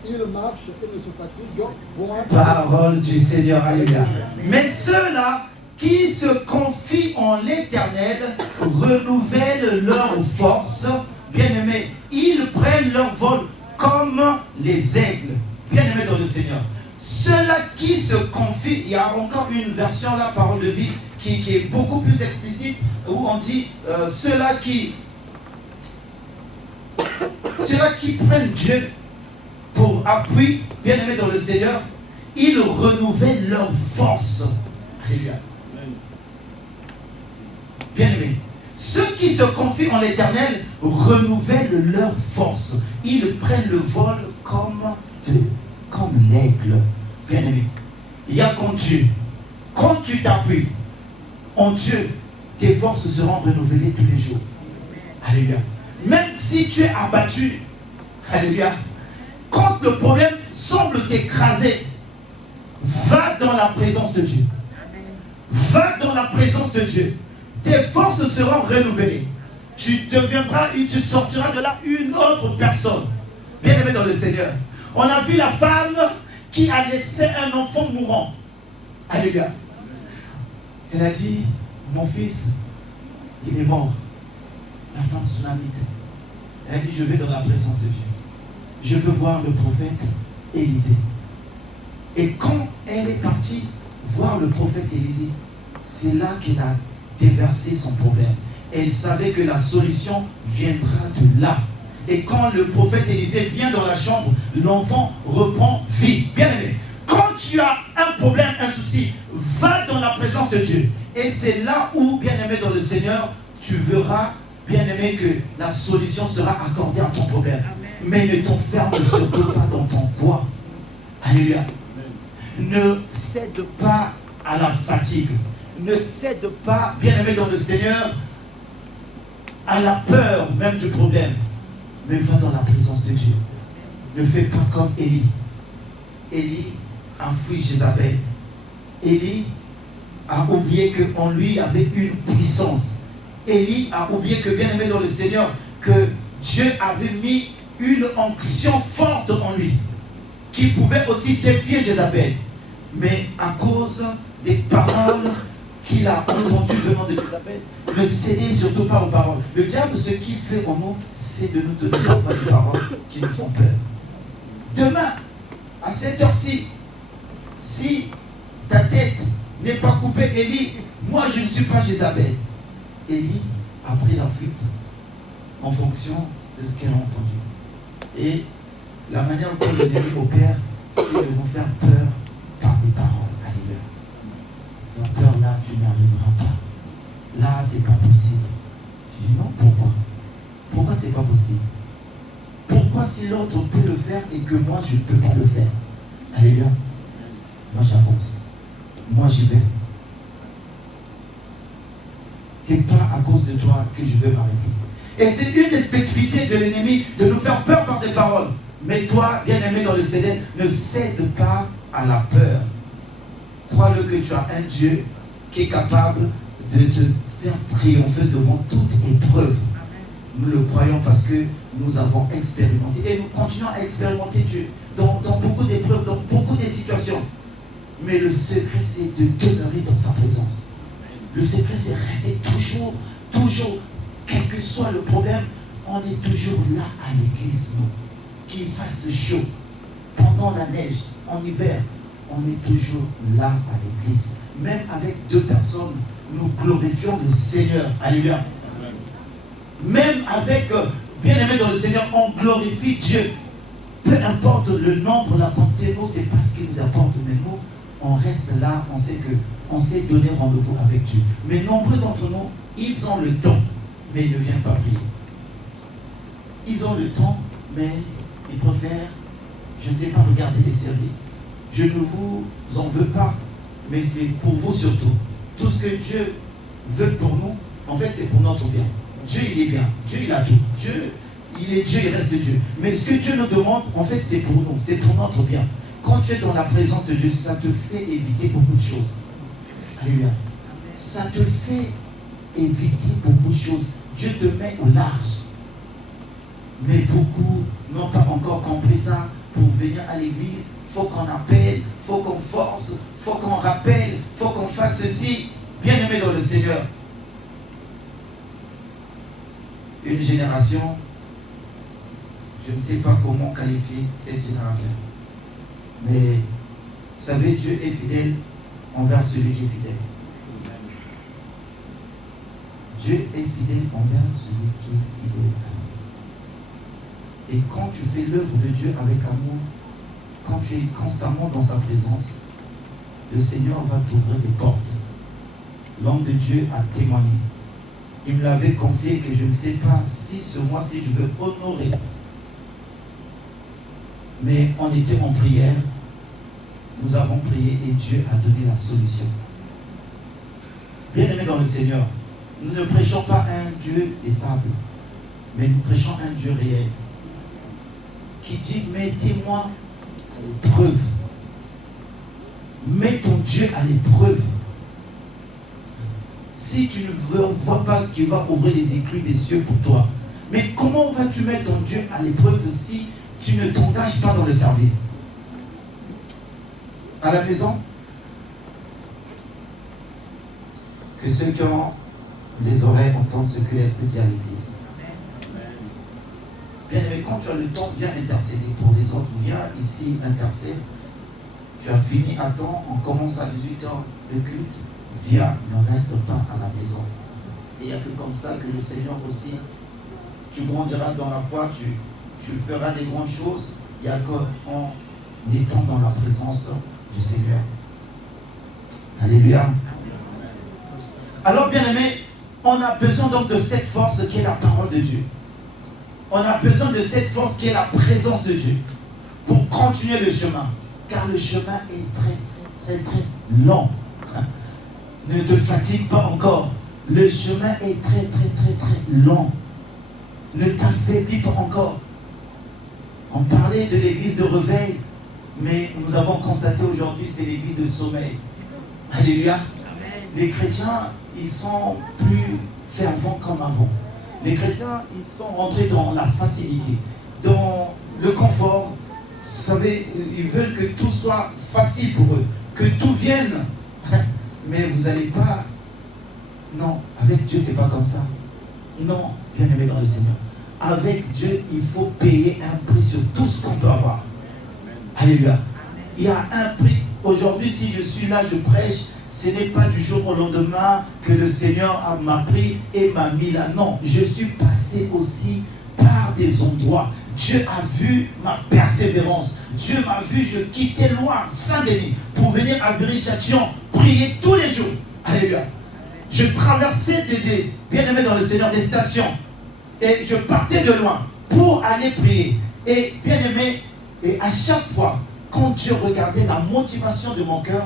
Ils marchent et ne se fatiguent point. Parole du Seigneur. Alléluia. Mais ceux-là qui se confient en l'Éternel renouvellent leur force. Bien-aimés, ils prennent leur vol comme les aigles. Bien-aimés dans le Seigneur. Ceux-là qui se confient, il y a encore une version là, parole de vie, qui est beaucoup plus explicite, où on dit ceux-là qui prennent Dieu pour appui, bien-aimés dans le Seigneur, ils renouvellent leur force. Alléluia. Bien-aimés, ceux qui se confient en l'Éternel renouvellent leur force. Ils prennent le vol comme l'aigle. Bien-aimé, il y a quand tu t'appuies en Dieu, tes forces seront renouvelées tous les jours. Alléluia. Même si tu es abattu, alléluia, quand le problème semble t'écraser, va dans la présence de Dieu. Va dans la présence de Dieu. Tes forces seront renouvelées. Tu sortiras de là une autre personne. Bien-aimé dans le Seigneur. On a vu la femme qui a laissé un enfant mourant. Alléluia. Elle a dit, mon fils, il est mort. La femme sunamite. Elle a dit, je vais dans la présence de Dieu. Je veux voir le prophète Élisée. Et quand elle est partie voir le prophète Élisée, c'est là qu'elle a déversé son problème. Elle savait que la solution viendra de là. Et quand le prophète Élisée vient dans la chambre, l'enfant reprend vie. Bien aimé, quand tu as un problème, un souci, va dans la présence de Dieu. Et c'est là où, bien aimé dans le Seigneur, tu verras, bien aimé, que la solution sera accordée à ton problème. Mais ne t'enferme surtout pas dans ton poids. Alléluia. Ne cède pas à la fatigue. Ne cède pas, bien aimé dans le Seigneur, à la peur même du problème. Mais va dans la présence de Dieu. Ne fais pas comme Élie. Élie a fui Jézabel. Élie a oublié qu'en lui avait une puissance. Élie a oublié que, bien aimé dans le Seigneur, que Dieu avait mis une onction forte en lui, qui pouvait aussi défier Jézabel. Mais à cause des paroles qu'il a entendues venant de Jézabel, ne cédez surtout pas aux paroles. Le diable, ce qu'il fait en nous, c'est de nous donner parfois des paroles qui nous font peur. Demain, à cette heure-ci, si ta tête n'est pas coupée, Élie, moi je ne suis pas Jézabel. Élie a pris la fuite en fonction de ce qu'elle a entendu. Et la manière dont l'ennemi opère, c'est de vous faire peur par des paroles. Alléluia. Cette peur-là, tu n'arriveras pas. Là, c'est pas possible. Je dis non, pourquoi? Pourquoi c'est pas possible? Pourquoi si l'autre peut le faire et que moi, je ne peux pas le faire? Alléluia. Moi, j'avance. Moi, j'y vais. C'est pas à cause de toi que je vais m'arrêter. Et c'est une des spécificités de l'ennemi, de nous faire peur par des paroles. Mais toi, bien-aimé dans le Seigneur, ne cède pas à la peur. Crois-le que tu as un Dieu qui est capable de te faire triompher devant toute épreuve. Nous le croyons parce que nous avons expérimenté. Et nous continuons à expérimenter Dieu dans beaucoup d'épreuves, dans beaucoup de situations. Mais le secret, c'est de demeurer dans sa présence. Le secret, c'est rester toujours, quel que soit le problème, on est toujours là à l'église, nous. Qu'il fasse chaud, pendant la neige, en hiver, on est toujours là à l'église. Même avec 2 personnes, nous glorifions le Seigneur. Alléluia. Même avec, bien-aimé dans le Seigneur, on glorifie Dieu. Peu importe le nombre, la quantité, nous, c'est pas ce qui nous apporte, mais nous, on reste là, on sait donner rendez-vous avec Dieu. Mais nombreux d'entre nous, ils ont le temps, mais ils ne viennent pas prier. Ils ont le temps, mais ils préfèrent, je ne sais pas, regarder les séries. Je ne vous en veux pas, mais c'est pour vous surtout. Tout ce que Dieu veut pour nous, en fait, c'est pour notre bien. Dieu, il est bien. Dieu, il a tout. Dieu, il est Dieu, il reste Dieu. Mais ce que Dieu nous demande, en fait, c'est pour nous. C'est pour notre bien. Quand tu es dans la présence de Dieu, ça te fait éviter beaucoup de choses. Alléluia. Ça te fait éviter beaucoup de choses. Dieu te met au large. Mais beaucoup n'ont pas encore compris ça. Pour venir à l'église, il faut qu'on appelle, il faut qu'on force, il faut qu'on rappelle, il faut qu'on fasse ceci. Bien-aimé dans le Seigneur. Une génération, je ne sais pas comment qualifier cette génération. Mais, vous savez, Dieu est fidèle envers celui qui est fidèle. Dieu est fidèle envers celui qui est fidèle à lui. Et quand tu fais l'œuvre de Dieu avec amour, quand tu es constamment dans sa présence, le Seigneur va t'ouvrir des portes. L'homme de Dieu a témoigné. Il me l'avait confié que je ne sais pas si ce mois-ci je veux honorer. Mais on était en prière. Nous avons prié et Dieu a donné la solution. Bien-aimés dans le Seigneur, nous ne prêchons pas un Dieu des fables, mais nous prêchons un Dieu réel qui dit mettez-moi à l'épreuve. Mets ton Dieu à l'épreuve. Si tu ne vois pas qu'il va ouvrir les écluses des cieux pour toi, mais comment vas-tu mettre ton Dieu à l'épreuve si tu ne t'engages pas dans le service? À la maison, que ceux qui ont les oreilles entendent ce que l'Esprit dit à l'Église. Bien aimé, quand tu as le temps, viens intercéder pour les autres. Viens ici intercéder. Tu as fini à temps, on commence à 18h le culte. Viens, ne reste pas à la maison. Et il n'y a que comme ça que le Seigneur aussi, tu grandiras dans la foi, tu feras des grandes choses. Il n'y a qu'en étant dans la présence du Seigneur. Alléluia. Alors bien aimé, on a besoin donc de cette force qui est la parole de Dieu. On a besoin de cette force qui est la présence de Dieu pour continuer le chemin. Car le chemin est très, très, très long. Ne te fatigue pas encore. Le chemin est très, très, très, très long. Ne t'affaiblis pas encore. On parlait de l'église de réveil, mais nous avons constaté aujourd'hui c'est l'église de sommeil. Alléluia. Les chrétiens, ils sont plus fervents comme avant. Les chrétiens, ils sont rentrés dans la facilité, dans le confort. Vous savez, ils veulent que tout soit facile pour eux, que tout vienne. Mais vous n'allez pas... Non, avec Dieu, c'est pas comme ça. Non, bien aimé dans le Seigneur. Avec Dieu, il faut payer un prix sur tout ce qu'on peut avoir. Alléluia. Il y a un prix. Aujourd'hui, si je suis là, je prêche, ce n'est pas du jour au lendemain que le Seigneur m'a pris et m'a mis là. Non, je suis passé aussi par des endroits. Dieu a vu ma persévérance. Dieu m'a vu, je quittais loin Saint-Denis pour venir à Viry-Châtillon, prier tous les jours. Alléluia. Je traversais bien aimé dans le Seigneur, des stations. Et je partais de loin pour aller prier. Et bien aimé, et à chaque fois, quand Dieu regardait la motivation de mon cœur,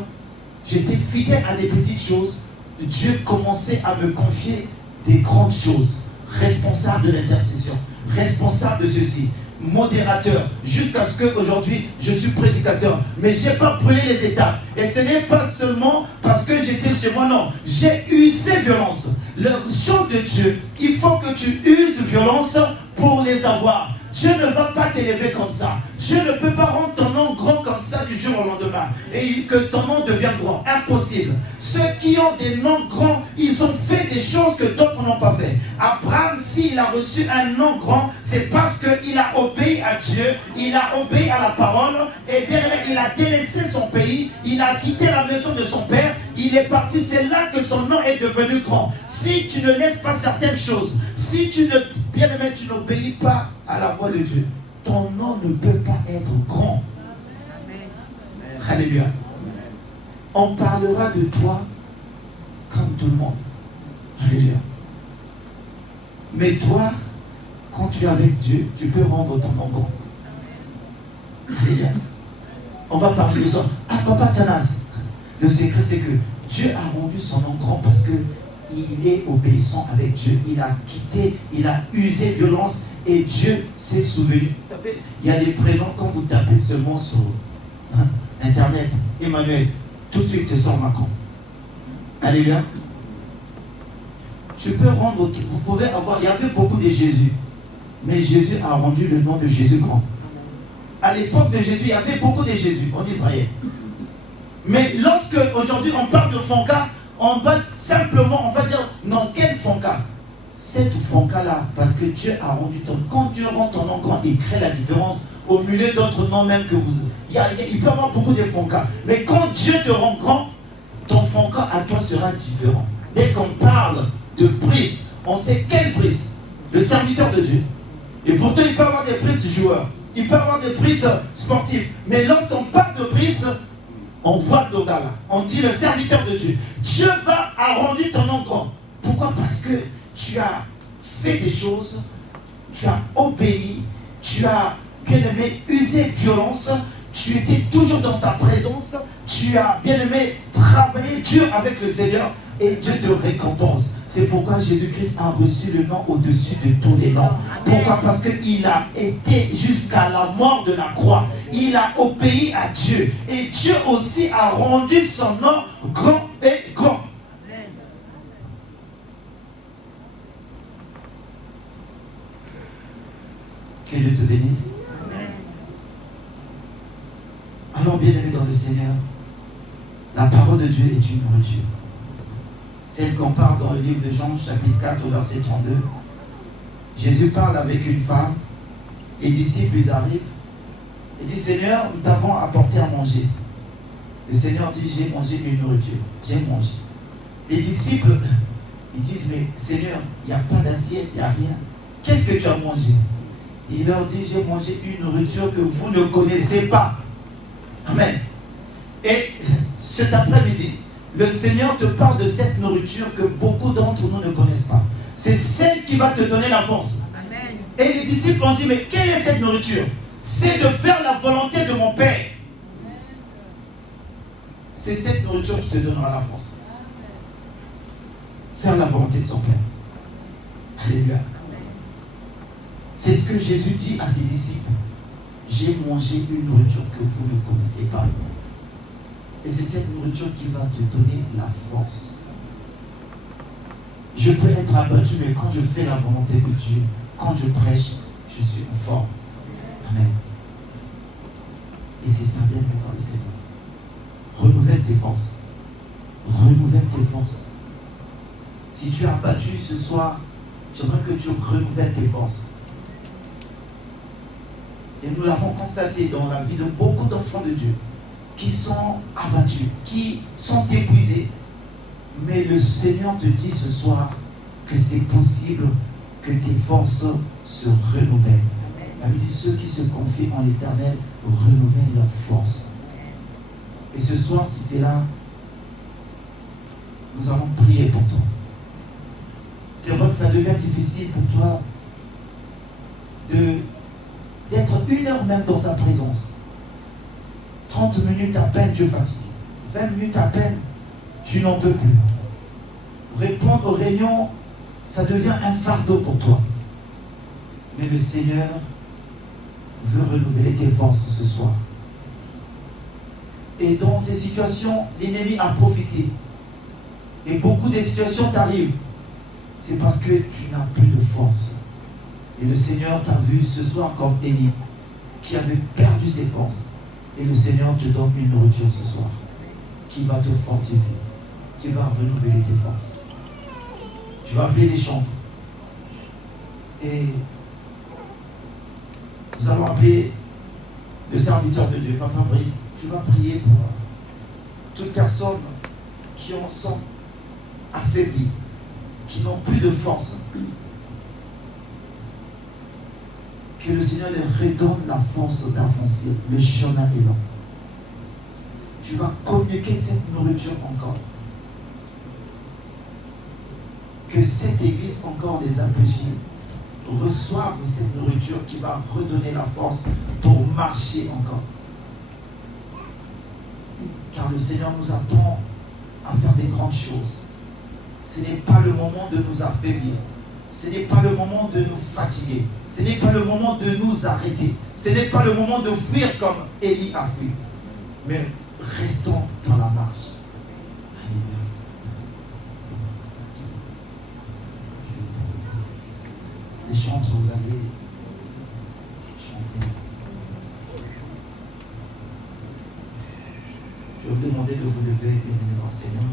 j'étais fidèle à des petites choses. Dieu commençait à me confier des grandes choses. Responsable de l'intercession, responsable de ceci, modérateur, jusqu'à ce qu'aujourd'hui je suis prédicateur. Mais je n'ai pas brûlé les étapes. Et ce n'est pas seulement parce que j'étais chez moi, non. J'ai eu ces violences. Le chose de Dieu, il faut que tu uses violence pour les avoir. Dieu ne va pas t'élever comme ça. Dieu ne peut pas rendre ton nom grand comme ça du jour au lendemain. Et que ton nom devienne grand. Impossible. Ceux qui ont des noms grands, ils ont fait des choses que d'autres n'ont pas fait. Abraham, s'il a reçu un nom grand, c'est parce qu'il a obéi à Dieu, il a obéi à la parole, et bien il a délaissé son pays, il a quitté la maison de son père, il il est parti, c'est là que son nom est devenu grand. Si tu ne laisses pas certaines choses, si tu ne, bien aimé, tu n'obéis pas à la voix de Dieu, ton nom ne peut pas être grand. Amen. Alléluia. On parlera de toi comme tout le monde. Alléluia. Mais toi, quand tu es avec Dieu, tu peux rendre ton nom grand. Alléluia. On va parler de ça. Ah, Papa Thanas, le secret c'est que Dieu a rendu son nom grand parce qu'il est obéissant avec Dieu. Il a quitté, il a usé violence et Dieu s'est souvenu. Vous savez, il y a des prénoms, quand vous tapez seulement sur Internet, Emmanuel, tout de suite te sort Macron. Alléluia. Tu peux rendre, vous pouvez avoir, il y avait beaucoup de Jésus, mais Jésus a rendu le nom de Jésus grand. À l'époque de Jésus, il y avait beaucoup de Jésus en Israël. Mais lorsque aujourd'hui on parle de Fonka, on va simplement, on va dire, non, quel Fonka? Cette Fonka-là, parce que Dieu a rendu ton... Quand Dieu rend ton nom grand, il crée la différence au milieu d'autres noms même que vous... Il peut y avoir beaucoup de Fonka. Mais quand Dieu te rend grand, ton Fonka à toi sera différent. Dès qu'on parle de prise, on sait quelle prise? Le serviteur de Dieu. Et pourtant, il peut y avoir des prises joueurs. Il peut y avoir des prises sportives. Mais lorsqu'on parle de prise, on voit Dogala. On dit le serviteur de Dieu. Dieu a rendu ton nom grand. Pourquoi? Parce que tu as fait des choses, tu as obéi, tu as, bien aimé, usé violence, tu étais toujours dans sa présence, tu as, bien aimé, travaillé dur avec le Seigneur et Dieu te récompense. C'est pourquoi Jésus-Christ a reçu le nom au-dessus de tous les noms. Pourquoi? Parce qu'il a été jusqu'à la mort de la croix. Il a obéi à Dieu. Et Dieu aussi a rendu son nom grand et grand. Que Dieu te bénisse. Alors, bien-aimé dans le Seigneur, la parole de Dieu est une nourriture. Celle qu'on parle dans le livre de Jean, chapitre 4, verset 32. Jésus parle avec une femme. Les disciples, ils arrivent. Il dit, Seigneur, nous t'avons apporté à manger. Le Seigneur dit, j'ai mangé une nourriture. J'ai mangé. Les disciples, ils disent, mais Seigneur, il n'y a pas d'assiette, il n'y a rien. Qu'est-ce que tu as mangé? Il leur dit, j'ai mangé une nourriture que vous ne connaissez pas. Amen. Et cet après-midi, le Seigneur te parle de cette nourriture que beaucoup d'entre nous ne connaissent pas. C'est celle qui va te donner la force. Amen. Et les disciples ont dit, mais quelle est cette nourriture? C'est de faire la volonté de mon Père. C'est cette nourriture qui te donnera la force. Faire la volonté de son Père. Alléluia. C'est ce que Jésus dit à ses disciples. J'ai mangé une nourriture que vous ne connaissez pas. Et c'est cette nourriture qui va te donner la force. Je peux être abattu, mais quand je fais la volonté de Dieu, quand je prêche, je suis en forme. Amen. Et c'est ça, bien dans le Seigneur. Renouvelle tes forces. Renouvelle tes forces. Si tu es abattu ce soir, j'aimerais que tu renouvelles tes forces. Et nous l'avons constaté dans la vie de beaucoup d'enfants de Dieu qui sont abattus, qui sont épuisés. Mais le Seigneur te dit ce soir que c'est possible que tes forces se renouvellent. La Bible dit ceux qui se confient en l'Éternel renouvellent leurs forces. Et ce soir, si tu es là, nous allons prier pour toi. C'est vrai que ça devient difficile pour toi d'être une heure même dans sa présence. 30 minutes à peine, tu es fatigué. 20 minutes à peine, tu n'en peux plus. Répondre aux réunions, ça devient un fardeau pour toi. Mais le Seigneur veut renouveler tes forces ce soir. Et dans ces situations, l'ennemi a profité. Et beaucoup de situations t'arrivent. C'est parce que tu n'as plus de force. Et le Seigneur t'a vu ce soir comme Élie, qui avait perdu ses forces. Et le Seigneur te donne une nourriture ce soir, qui va te fortifier, qui va renouveler tes forces. Je vais appeler les chantres. Et nous allons appeler le serviteur de Dieu, Papa Brice. Tu vas prier pour toute personne qui en sont affaiblis, qui n'ont plus de force. Que le Seigneur leur redonne la force d'avancer. Le chemin est long. Tu vas communiquer cette nourriture encore. Que cette église, encore les APJ, reçoivent cette nourriture qui va redonner la force pour marcher encore. Car le Seigneur nous attend à faire des grandes choses. Ce n'est pas le moment de nous affaiblir. Ce n'est pas le moment de nous fatiguer. Ce n'est pas le moment de nous arrêter. Ce n'est pas le moment de fuir comme Élie a fui. Mais restons dans la marche. Alléluia. Les chantres, vous allez chanter. Je vais vous demander de vous lever et de venir au Seigneur.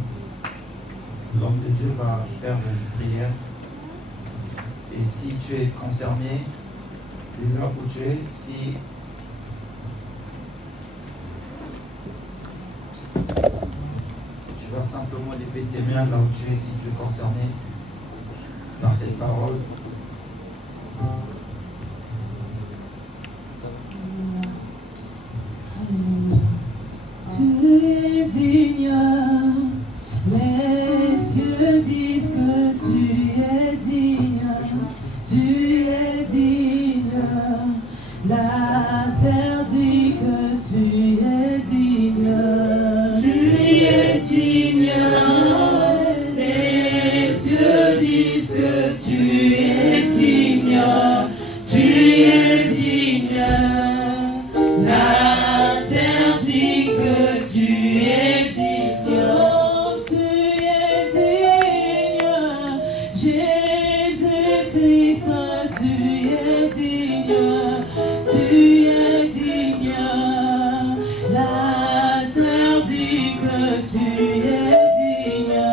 L'homme de Dieu va faire une prière. Et si tu es concerné, là où tu es, si tu vas simplement lever tes mains là où tu es, si tu es concerné par cette parole. Tu es digne, les cieux disent que tu es digne, tu es digne, la terre dit que tu es digne, tu es digne, les cieux disent que tu es digne, tu es digne, la terre dit que tu es digne, oh, tu es digne, Jésus-Christ, tu es digne, tu es digne, la terre dit que tu es digne,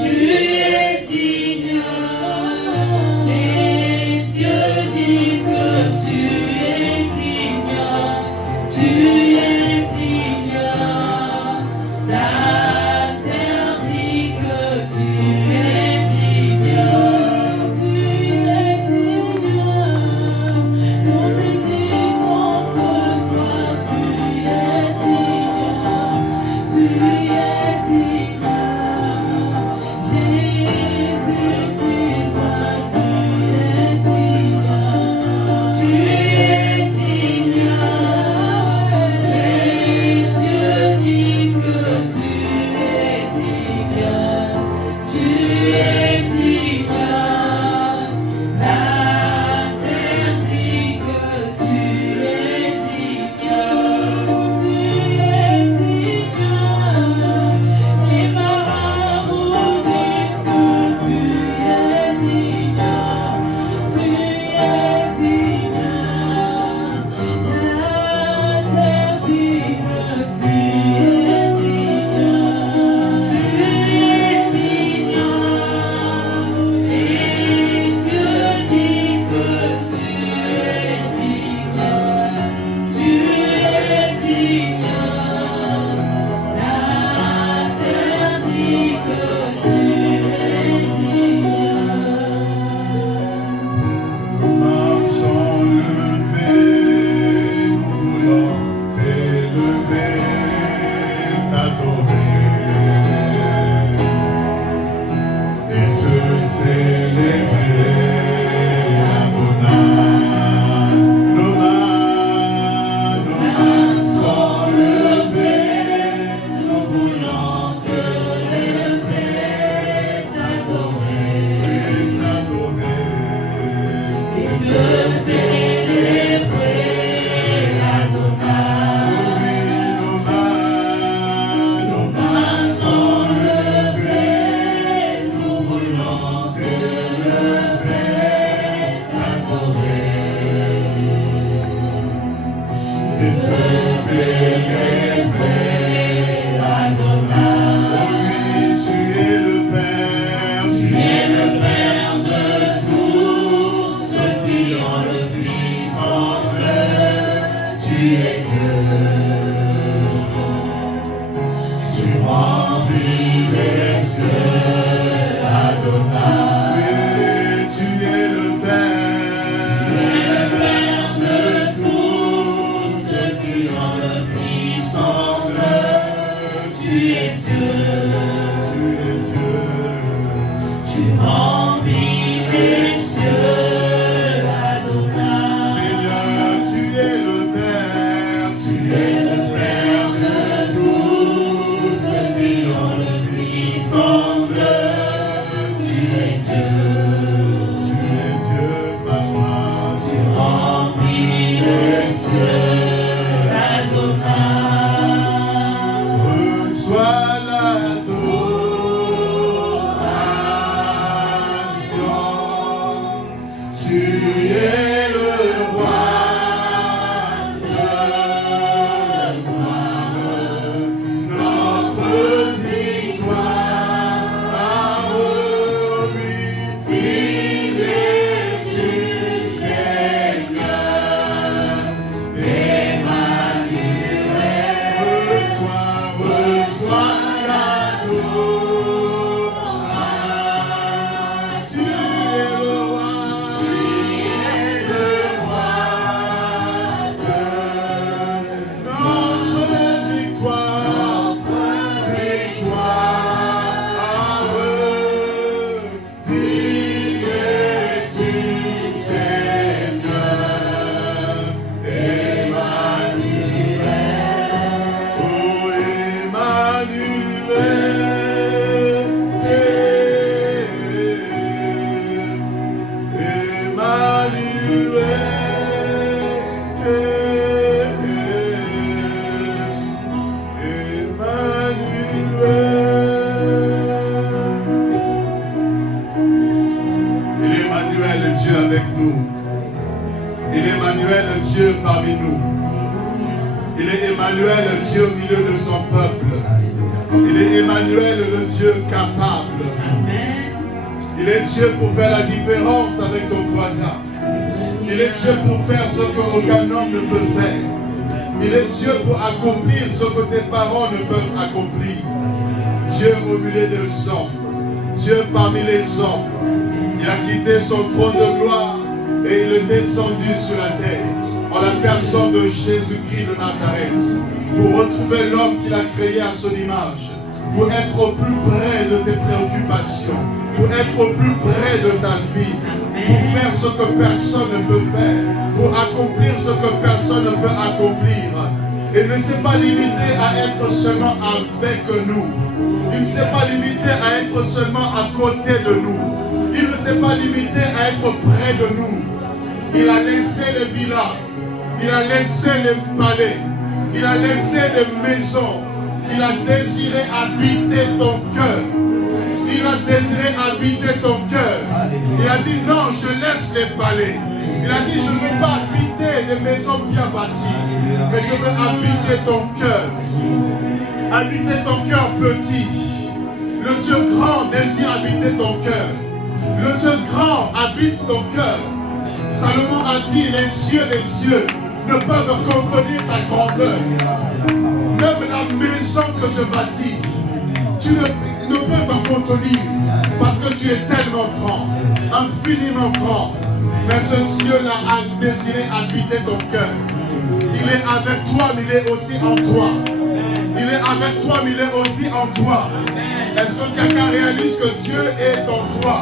tu es digne, les cieux disent que tu es digne, tu es digne, la terre dit que tu es digne, tu es digne, nous te disons ce soir, tu es digne, tu es digne, Jésus-Christ, tu es digne, tu es digne, les cieux disent que tu es digne, tu es digne, la terre dit que tu es digne, tu es digne, les marabouts disent que tu es digne, tu es digne, la terre dit que tu es digne, tu es digne, les cieux disent que tu es digne, tu es digne, la terre dit que tu es digne. Marchons levés, nous voulons t'élever, t'adorer et te célébrer, Adonai. Nos mains sont levées, nous voulons te lever, t'adorer et te célébrer, Adonai. Nos mains sont levées, nous voulons te lever, t'adorer et te célébrer, Adonai. Tu es le Père, tu es le Père de tous ceux qui ont le Fils en eux. Tu es Dieu, tu remplis es Dieu. Tu es Dieu. Tu remplis les cieux, Adonai. Seigneur, tu es le Père. Tu es le Père de tous ceux qui ont le Fils en eux. Tu es Dieu. Tu es Dieu, Papa. Tu remplis les cieux, Adonai. Reçois l'adoration. Tu es le roi de gloire. Notre victoire, oui, digne es-tu, Seigneur. Emmanuel, reçois l'adoration. Tu es le roi, notre victoire, digne es-tu, Seigneur. Emmanuel, oh Il est Emmanuel, le Dieu avec nous. Il est Emmanuel, le Dieu parmi nous. Il est Emmanuel, le Dieu au milieu de son peuple. Il est Emmanuel, le Dieu capable. Il est Dieu pour faire la différence avec ton voisin. Il est Dieu pour faire ce qu'aucun homme ne peut faire. Il est Dieu pour accomplir ce que tes parents ne peuvent accomplir. Dieu au milieu des hommes. Dieu parmi les hommes. Il a quitté son trône de gloire et il est descendu sur la terre en la personne de Jésus-Christ de Nazareth pour retrouver l'homme qu'il a créé à son image, pour être au plus près de tes préoccupations, pour être au plus près de ta vie, pour faire ce que personne ne peut faire, pour accomplir ce que personne ne peut accomplir. Il ne s'est pas limité à être seulement avec nous. Il ne s'est pas limité à être seulement à côté de nous. Il ne s'est pas limité à être près de nous. Il a laissé les villas. Il a laissé les palais. Il a laissé les maisons. Il a désiré habiter ton cœur. Il a désiré habiter ton cœur. Il a dit non, je laisse les palais. Il a dit je ne veux pas habiter des maisons bien bâties, mais je veux habiter ton cœur. Habiter ton cœur petit. Le Dieu grand désire habiter ton cœur. Le Dieu grand habite ton cœur. Salomon a dit, les cieux des cieux ne peuvent contenir ta grandeur. Même la maison que je bâtis, tu ne peux t'en contenir parce que tu es tellement grand, infiniment grand. Mais ce Dieu-là a désiré habiter ton cœur. Il est avec toi, mais il est aussi en toi. Il est avec toi, mais il est aussi en toi. Est-ce que quelqu'un réalise que Dieu est en toi?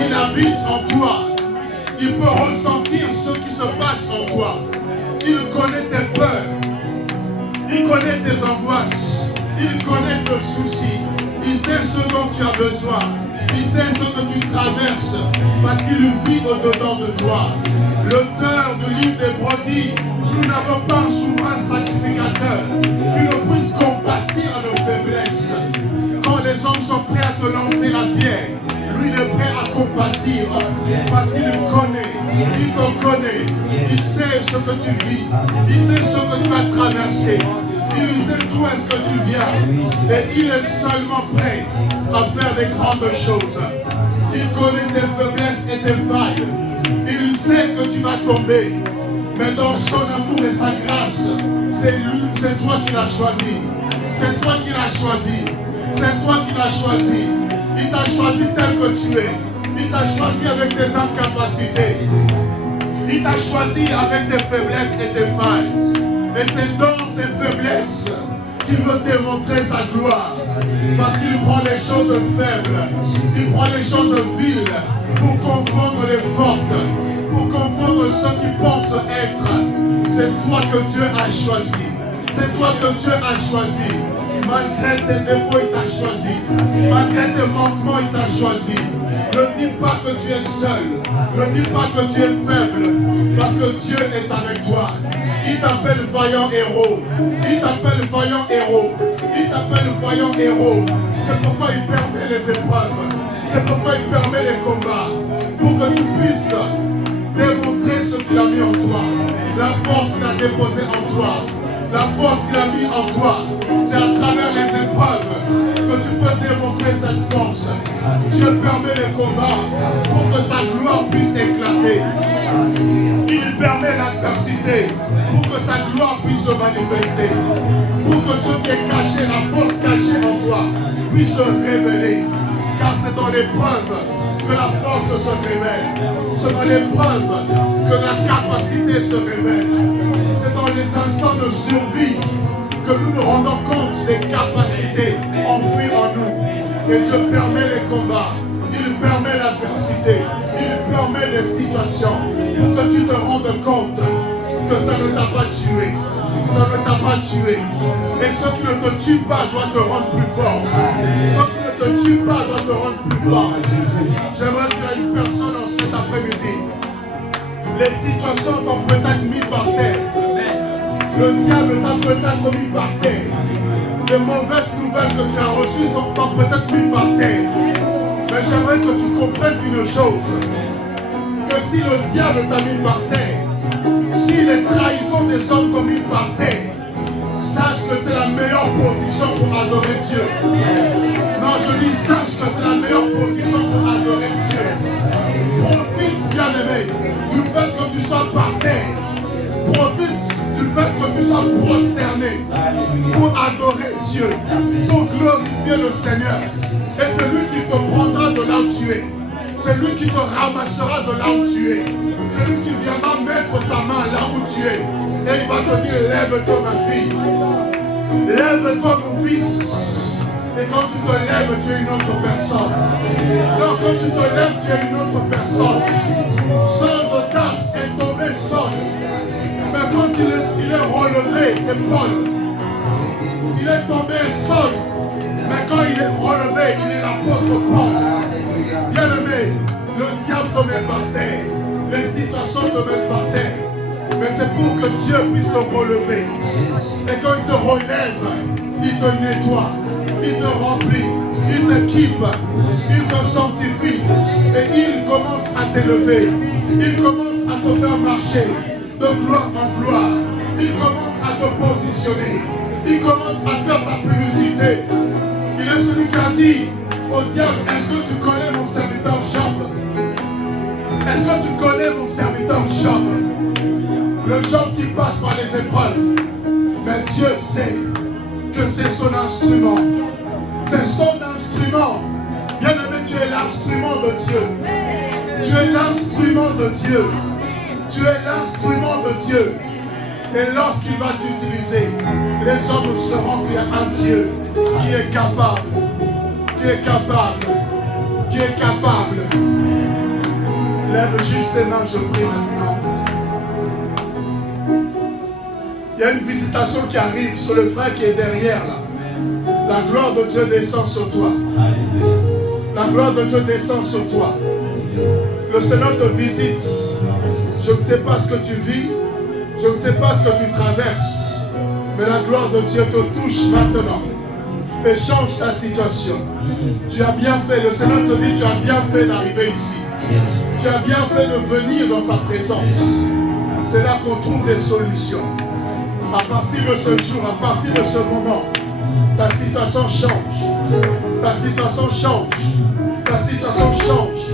Il habite en toi. Il peut ressentir ce qui se passe en toi. Il connaît tes peurs. Il connaît tes angoisses. Il connaît tes soucis. Il sait ce dont tu as besoin. Il sait ce que tu traverses. Parce qu'il vit au-dedans de toi. L'auteur du livre des brebis, nous n'avons pas un souverain sacrificateur qui ne puisse compatir à nos faiblesses. Quand les hommes sont prêts à te lancer la pierre, lui il est prêt à compatir parce qu'il connaît, il te connaît, il sait ce que tu vis, il sait ce que tu as traversé, il sait d'où est-ce que tu viens et il est seulement prêt à faire des grandes choses. Il connaît tes faiblesses et tes failles, il sait que tu vas tomber, mais dans son amour et sa grâce, c'est toi qui l'as choisi, c'est toi qui l'as choisi. C'est toi qui l'as choisi. Il t'a choisi tel que tu es. Il t'a choisi avec tes incapacités. Il t'a choisi avec tes faiblesses et tes failles. Et c'est dans ces faiblesses qu'il veut démontrer sa gloire. Parce qu'il prend les choses faibles, il prend les choses viles pour confondre les fortes, pour confondre ceux qui pensent être. C'est toi que Dieu a choisi. C'est toi que Dieu a choisi. Malgré tes défauts, il t'a choisi. Malgré tes manquements, il t'a choisi. Ne dis pas que tu es seul. Ne dis pas que tu es faible. Parce que Dieu est avec toi. Il t'appelle vaillant héros. Il t'appelle vaillant héros. Il t'appelle vaillant héros. C'est pourquoi il permet les épreuves. C'est pourquoi il permet les combats. Pour que tu puisses démontrer ce qu'il a mis en toi. La force qu'il a déposée en toi. La force qu'il a mis en toi. C'est à travers les épreuves que tu peux démontrer cette force. Dieu permet les combats pour que sa gloire puisse éclater. Il permet l'adversité pour que sa gloire puisse se manifester. Pour que ce qui est caché, la force cachée en toi, puisse se révéler. Car c'est dans l'épreuve que la force se révèle. C'est dans l'épreuve que la capacité se révèle. C'est dans les instants de survie que nous nous rendons compte des capacités enfouies en nous. Et Dieu permet les combats. Il permet l'adversité. Il permet les situations pour que tu te rendes compte que ça ne t'a pas tué. Ça ne t'a pas tué. Et ce qui ne te tue pas doit te rendre plus fort. Ce qui ne te tue pas doit te rendre plus fort. J'aimerais dire à une personne en cet après-midi, les situations t'ont peut-être mis par terre. Le diable t'a peut-être mis par terre. Les mauvaises nouvelles que tu as reçues t'ont peut-être mis par terre. Mais j'aimerais que tu comprennes une chose. Que si le diable t'a mis par terre, si les trahisons des hommes t'ont mis par terre, sache que c'est la meilleure position pour adorer Dieu. Non, je dis sache que c'est la meilleure position pour adorer Dieu. Profite, bien-aimé, du fait que tu sois par terre. Profite du fait que tu sois prosterné pour adorer Dieu, pour glorifier le Seigneur. Et c'est lui qui te prendra de là où tu es. C'est lui qui te ramassera de là où tu es. C'est lui qui viendra mettre sa main là où tu es. Et il va te dire, lève-toi ma fille. Lève-toi mon fils. Et quand tu te lèves, tu es une autre personne. Non, quand tu te lèves, tu es une autre personne. Saul de Tarse est tombé Saul. Mais quand il est relevé, c'est Paul. Il est tombé Saul. Mais quand il est relevé, il est l'apôtre Paul. Bien-aimé, le diable te met par terre. Les situations te mettent par terre. Mais c'est pour que Dieu puisse te relever. Et quand il te relève, il te nettoie, il te remplit, il t'équipe, il te sanctifie. Et il commence à t'élever. Il commence à te faire marcher de gloire en gloire. Il commence à te positionner. Il commence à faire ta publicité. Il est celui qui a dit au diable, est-ce que tu connais mon serviteur Job? Est-ce que tu connais mon serviteur Job? Le Job qui passe par les épreuves. Mais Dieu sait que c'est son instrument. C'est son instrument. Bien-aimé, tu es l'instrument de Dieu. Tu es l'instrument de Dieu. Tu es l'instrument de Dieu. Et lorsqu'il va t'utiliser, les hommes sauront qu'il y a un Dieu qui est capable. Qui est capable. Qui est capable. Lève juste les mains, je prie maintenant. Il y a une visitation qui arrive sur le frère qui est derrière là. La gloire de Dieu descend sur toi. La gloire de Dieu descend sur toi. Le Seigneur te visite. Je ne sais pas ce que tu vis. Je ne sais pas ce que tu traverses. Mais la gloire de Dieu te touche maintenant. Et change ta situation. Tu as bien fait. Le Seigneur te dit, tu as bien fait d'arriver ici. Tu as bien fait de venir dans sa présence. C'est là qu'on trouve des solutions. À partir de ce jour, à partir de ce moment, ta situation change. Ta situation change. Ta situation change.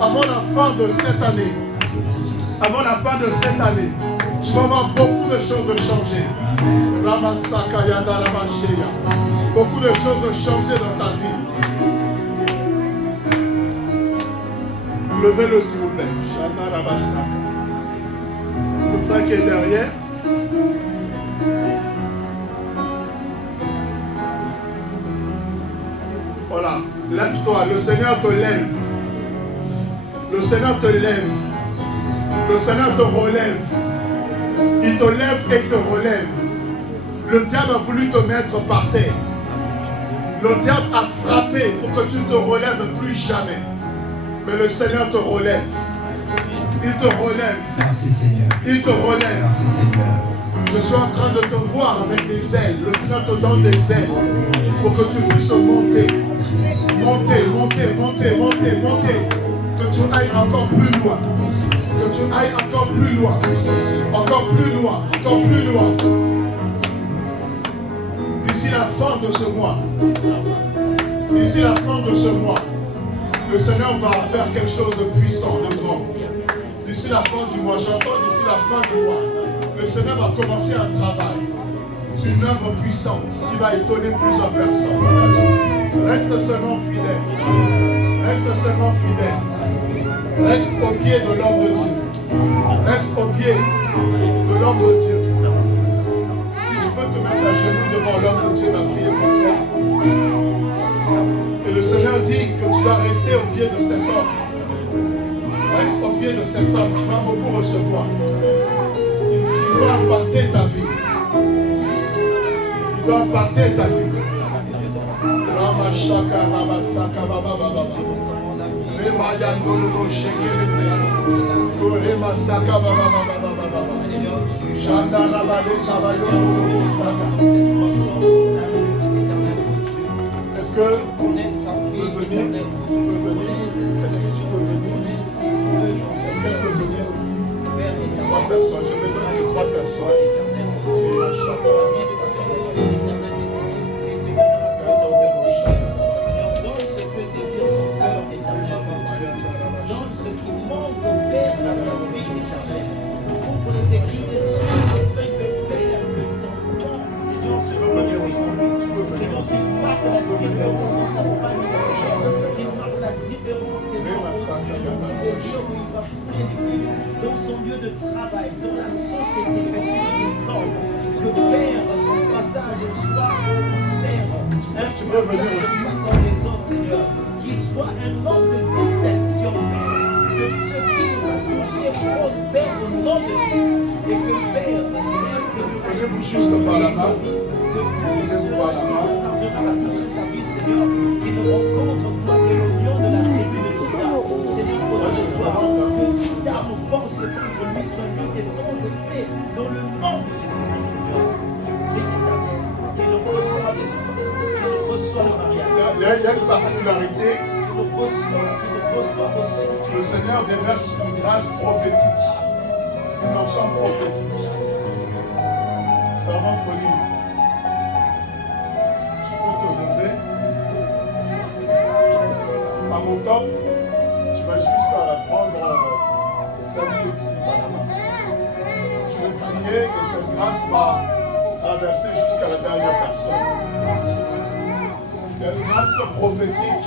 Avant la fin de cette année, tu vas voir beaucoup de choses changer. Beaucoup de choses changer dans ta vie. Levez-le s'il vous plaît. Le frère qui est derrière. Voilà, lève-toi, le Seigneur te lève. Le Seigneur te lève. Le Seigneur te relève. Il te lève et te relève. Le diable a voulu te mettre par terre. Le diable a frappé pour que tu ne te relèves plus jamais. Mais le Seigneur te relève. Il te relève. Merci Seigneur. Il te relève. Merci Seigneur. Je suis en train de te voir avec des ailes. Le Seigneur te donne des ailes pour que tu puisses monter. Monter, monter, monter, monter, monter. Que tu ailles encore plus loin. Que tu ailles encore plus loin. Encore plus loin. Encore plus loin. D'ici la fin de ce mois. D'ici la fin de ce mois. Le Seigneur va faire quelque chose de puissant, de grand. D'ici la fin du mois, j'entends d'ici la fin du mois, le Seigneur va commencer un travail, une œuvre puissante qui va étonner plusieurs personnes. Reste seulement fidèle. Reste seulement fidèle. Reste au pied de l'homme de Dieu. Reste au pied de l'homme de Dieu. Si tu peux te mettre à genoux devant l'homme de Dieu, il va prier pour toi. Et le Seigneur dit que tu dois rester au pied de cet homme. Reste au pied de cet homme, tu vas beaucoup recevoir. Il doit impacter ta vie. Il doit impacter ta vie. Ramashaka Rabasaka Baba Baba. Rema Yandolo Shekele. Korema Saka Baba Baba Baba. Shanda Rabale Kabayo Saka. Est-ce que tu peux venir? Est-ce que tu peux venir? Est-ce qu'elle peut venir aussi? 3 personnes, j'ai besoin de 3 personnes. Donne ce qui manque au Père à sa vie éternelle. Ouvre les écrits des cieux afin que Père, que ton nom, Seigneur, se reconnaisse. Seigneur, qu'il marque la différence dans sa famille, qu'il marque la différence, Seigneur, les jours où il va fouler les pieds, dans son lieu de travail, dans la société, auprès des hommes. Que Père, son passage soit, Père, un Tu peux venir aussi. comme les autres, Seigneur. Qu'il soit un homme de distinction, Père. Que ce qui nous a touché prospère au nom de Dieu. Et que Père, Venez-vous juste par la main. que tous ceux-là qui sont amenés à toucher sa vie, Seigneur, qu'il rencontre toi, qui est l'union de la tribu de Juda. Seigneur, au-delà de toi, que toute arme force contre lui soit nue et sans effet dans le nom de Jésus, Seigneur. Je prie qu'il reçoive le mariage. Il y a une particularité. Qu'il le reçoive au son. Le Seigneur déverse une grâce prophétique. Une onction prophétique. Ça va te lire. Tu peux te lever. À mon top, tu vas juste prendre celle ici par la main. Je vais prier et cette grâce va traverser jusqu'à la dernière personne. Il y a une grâce prophétique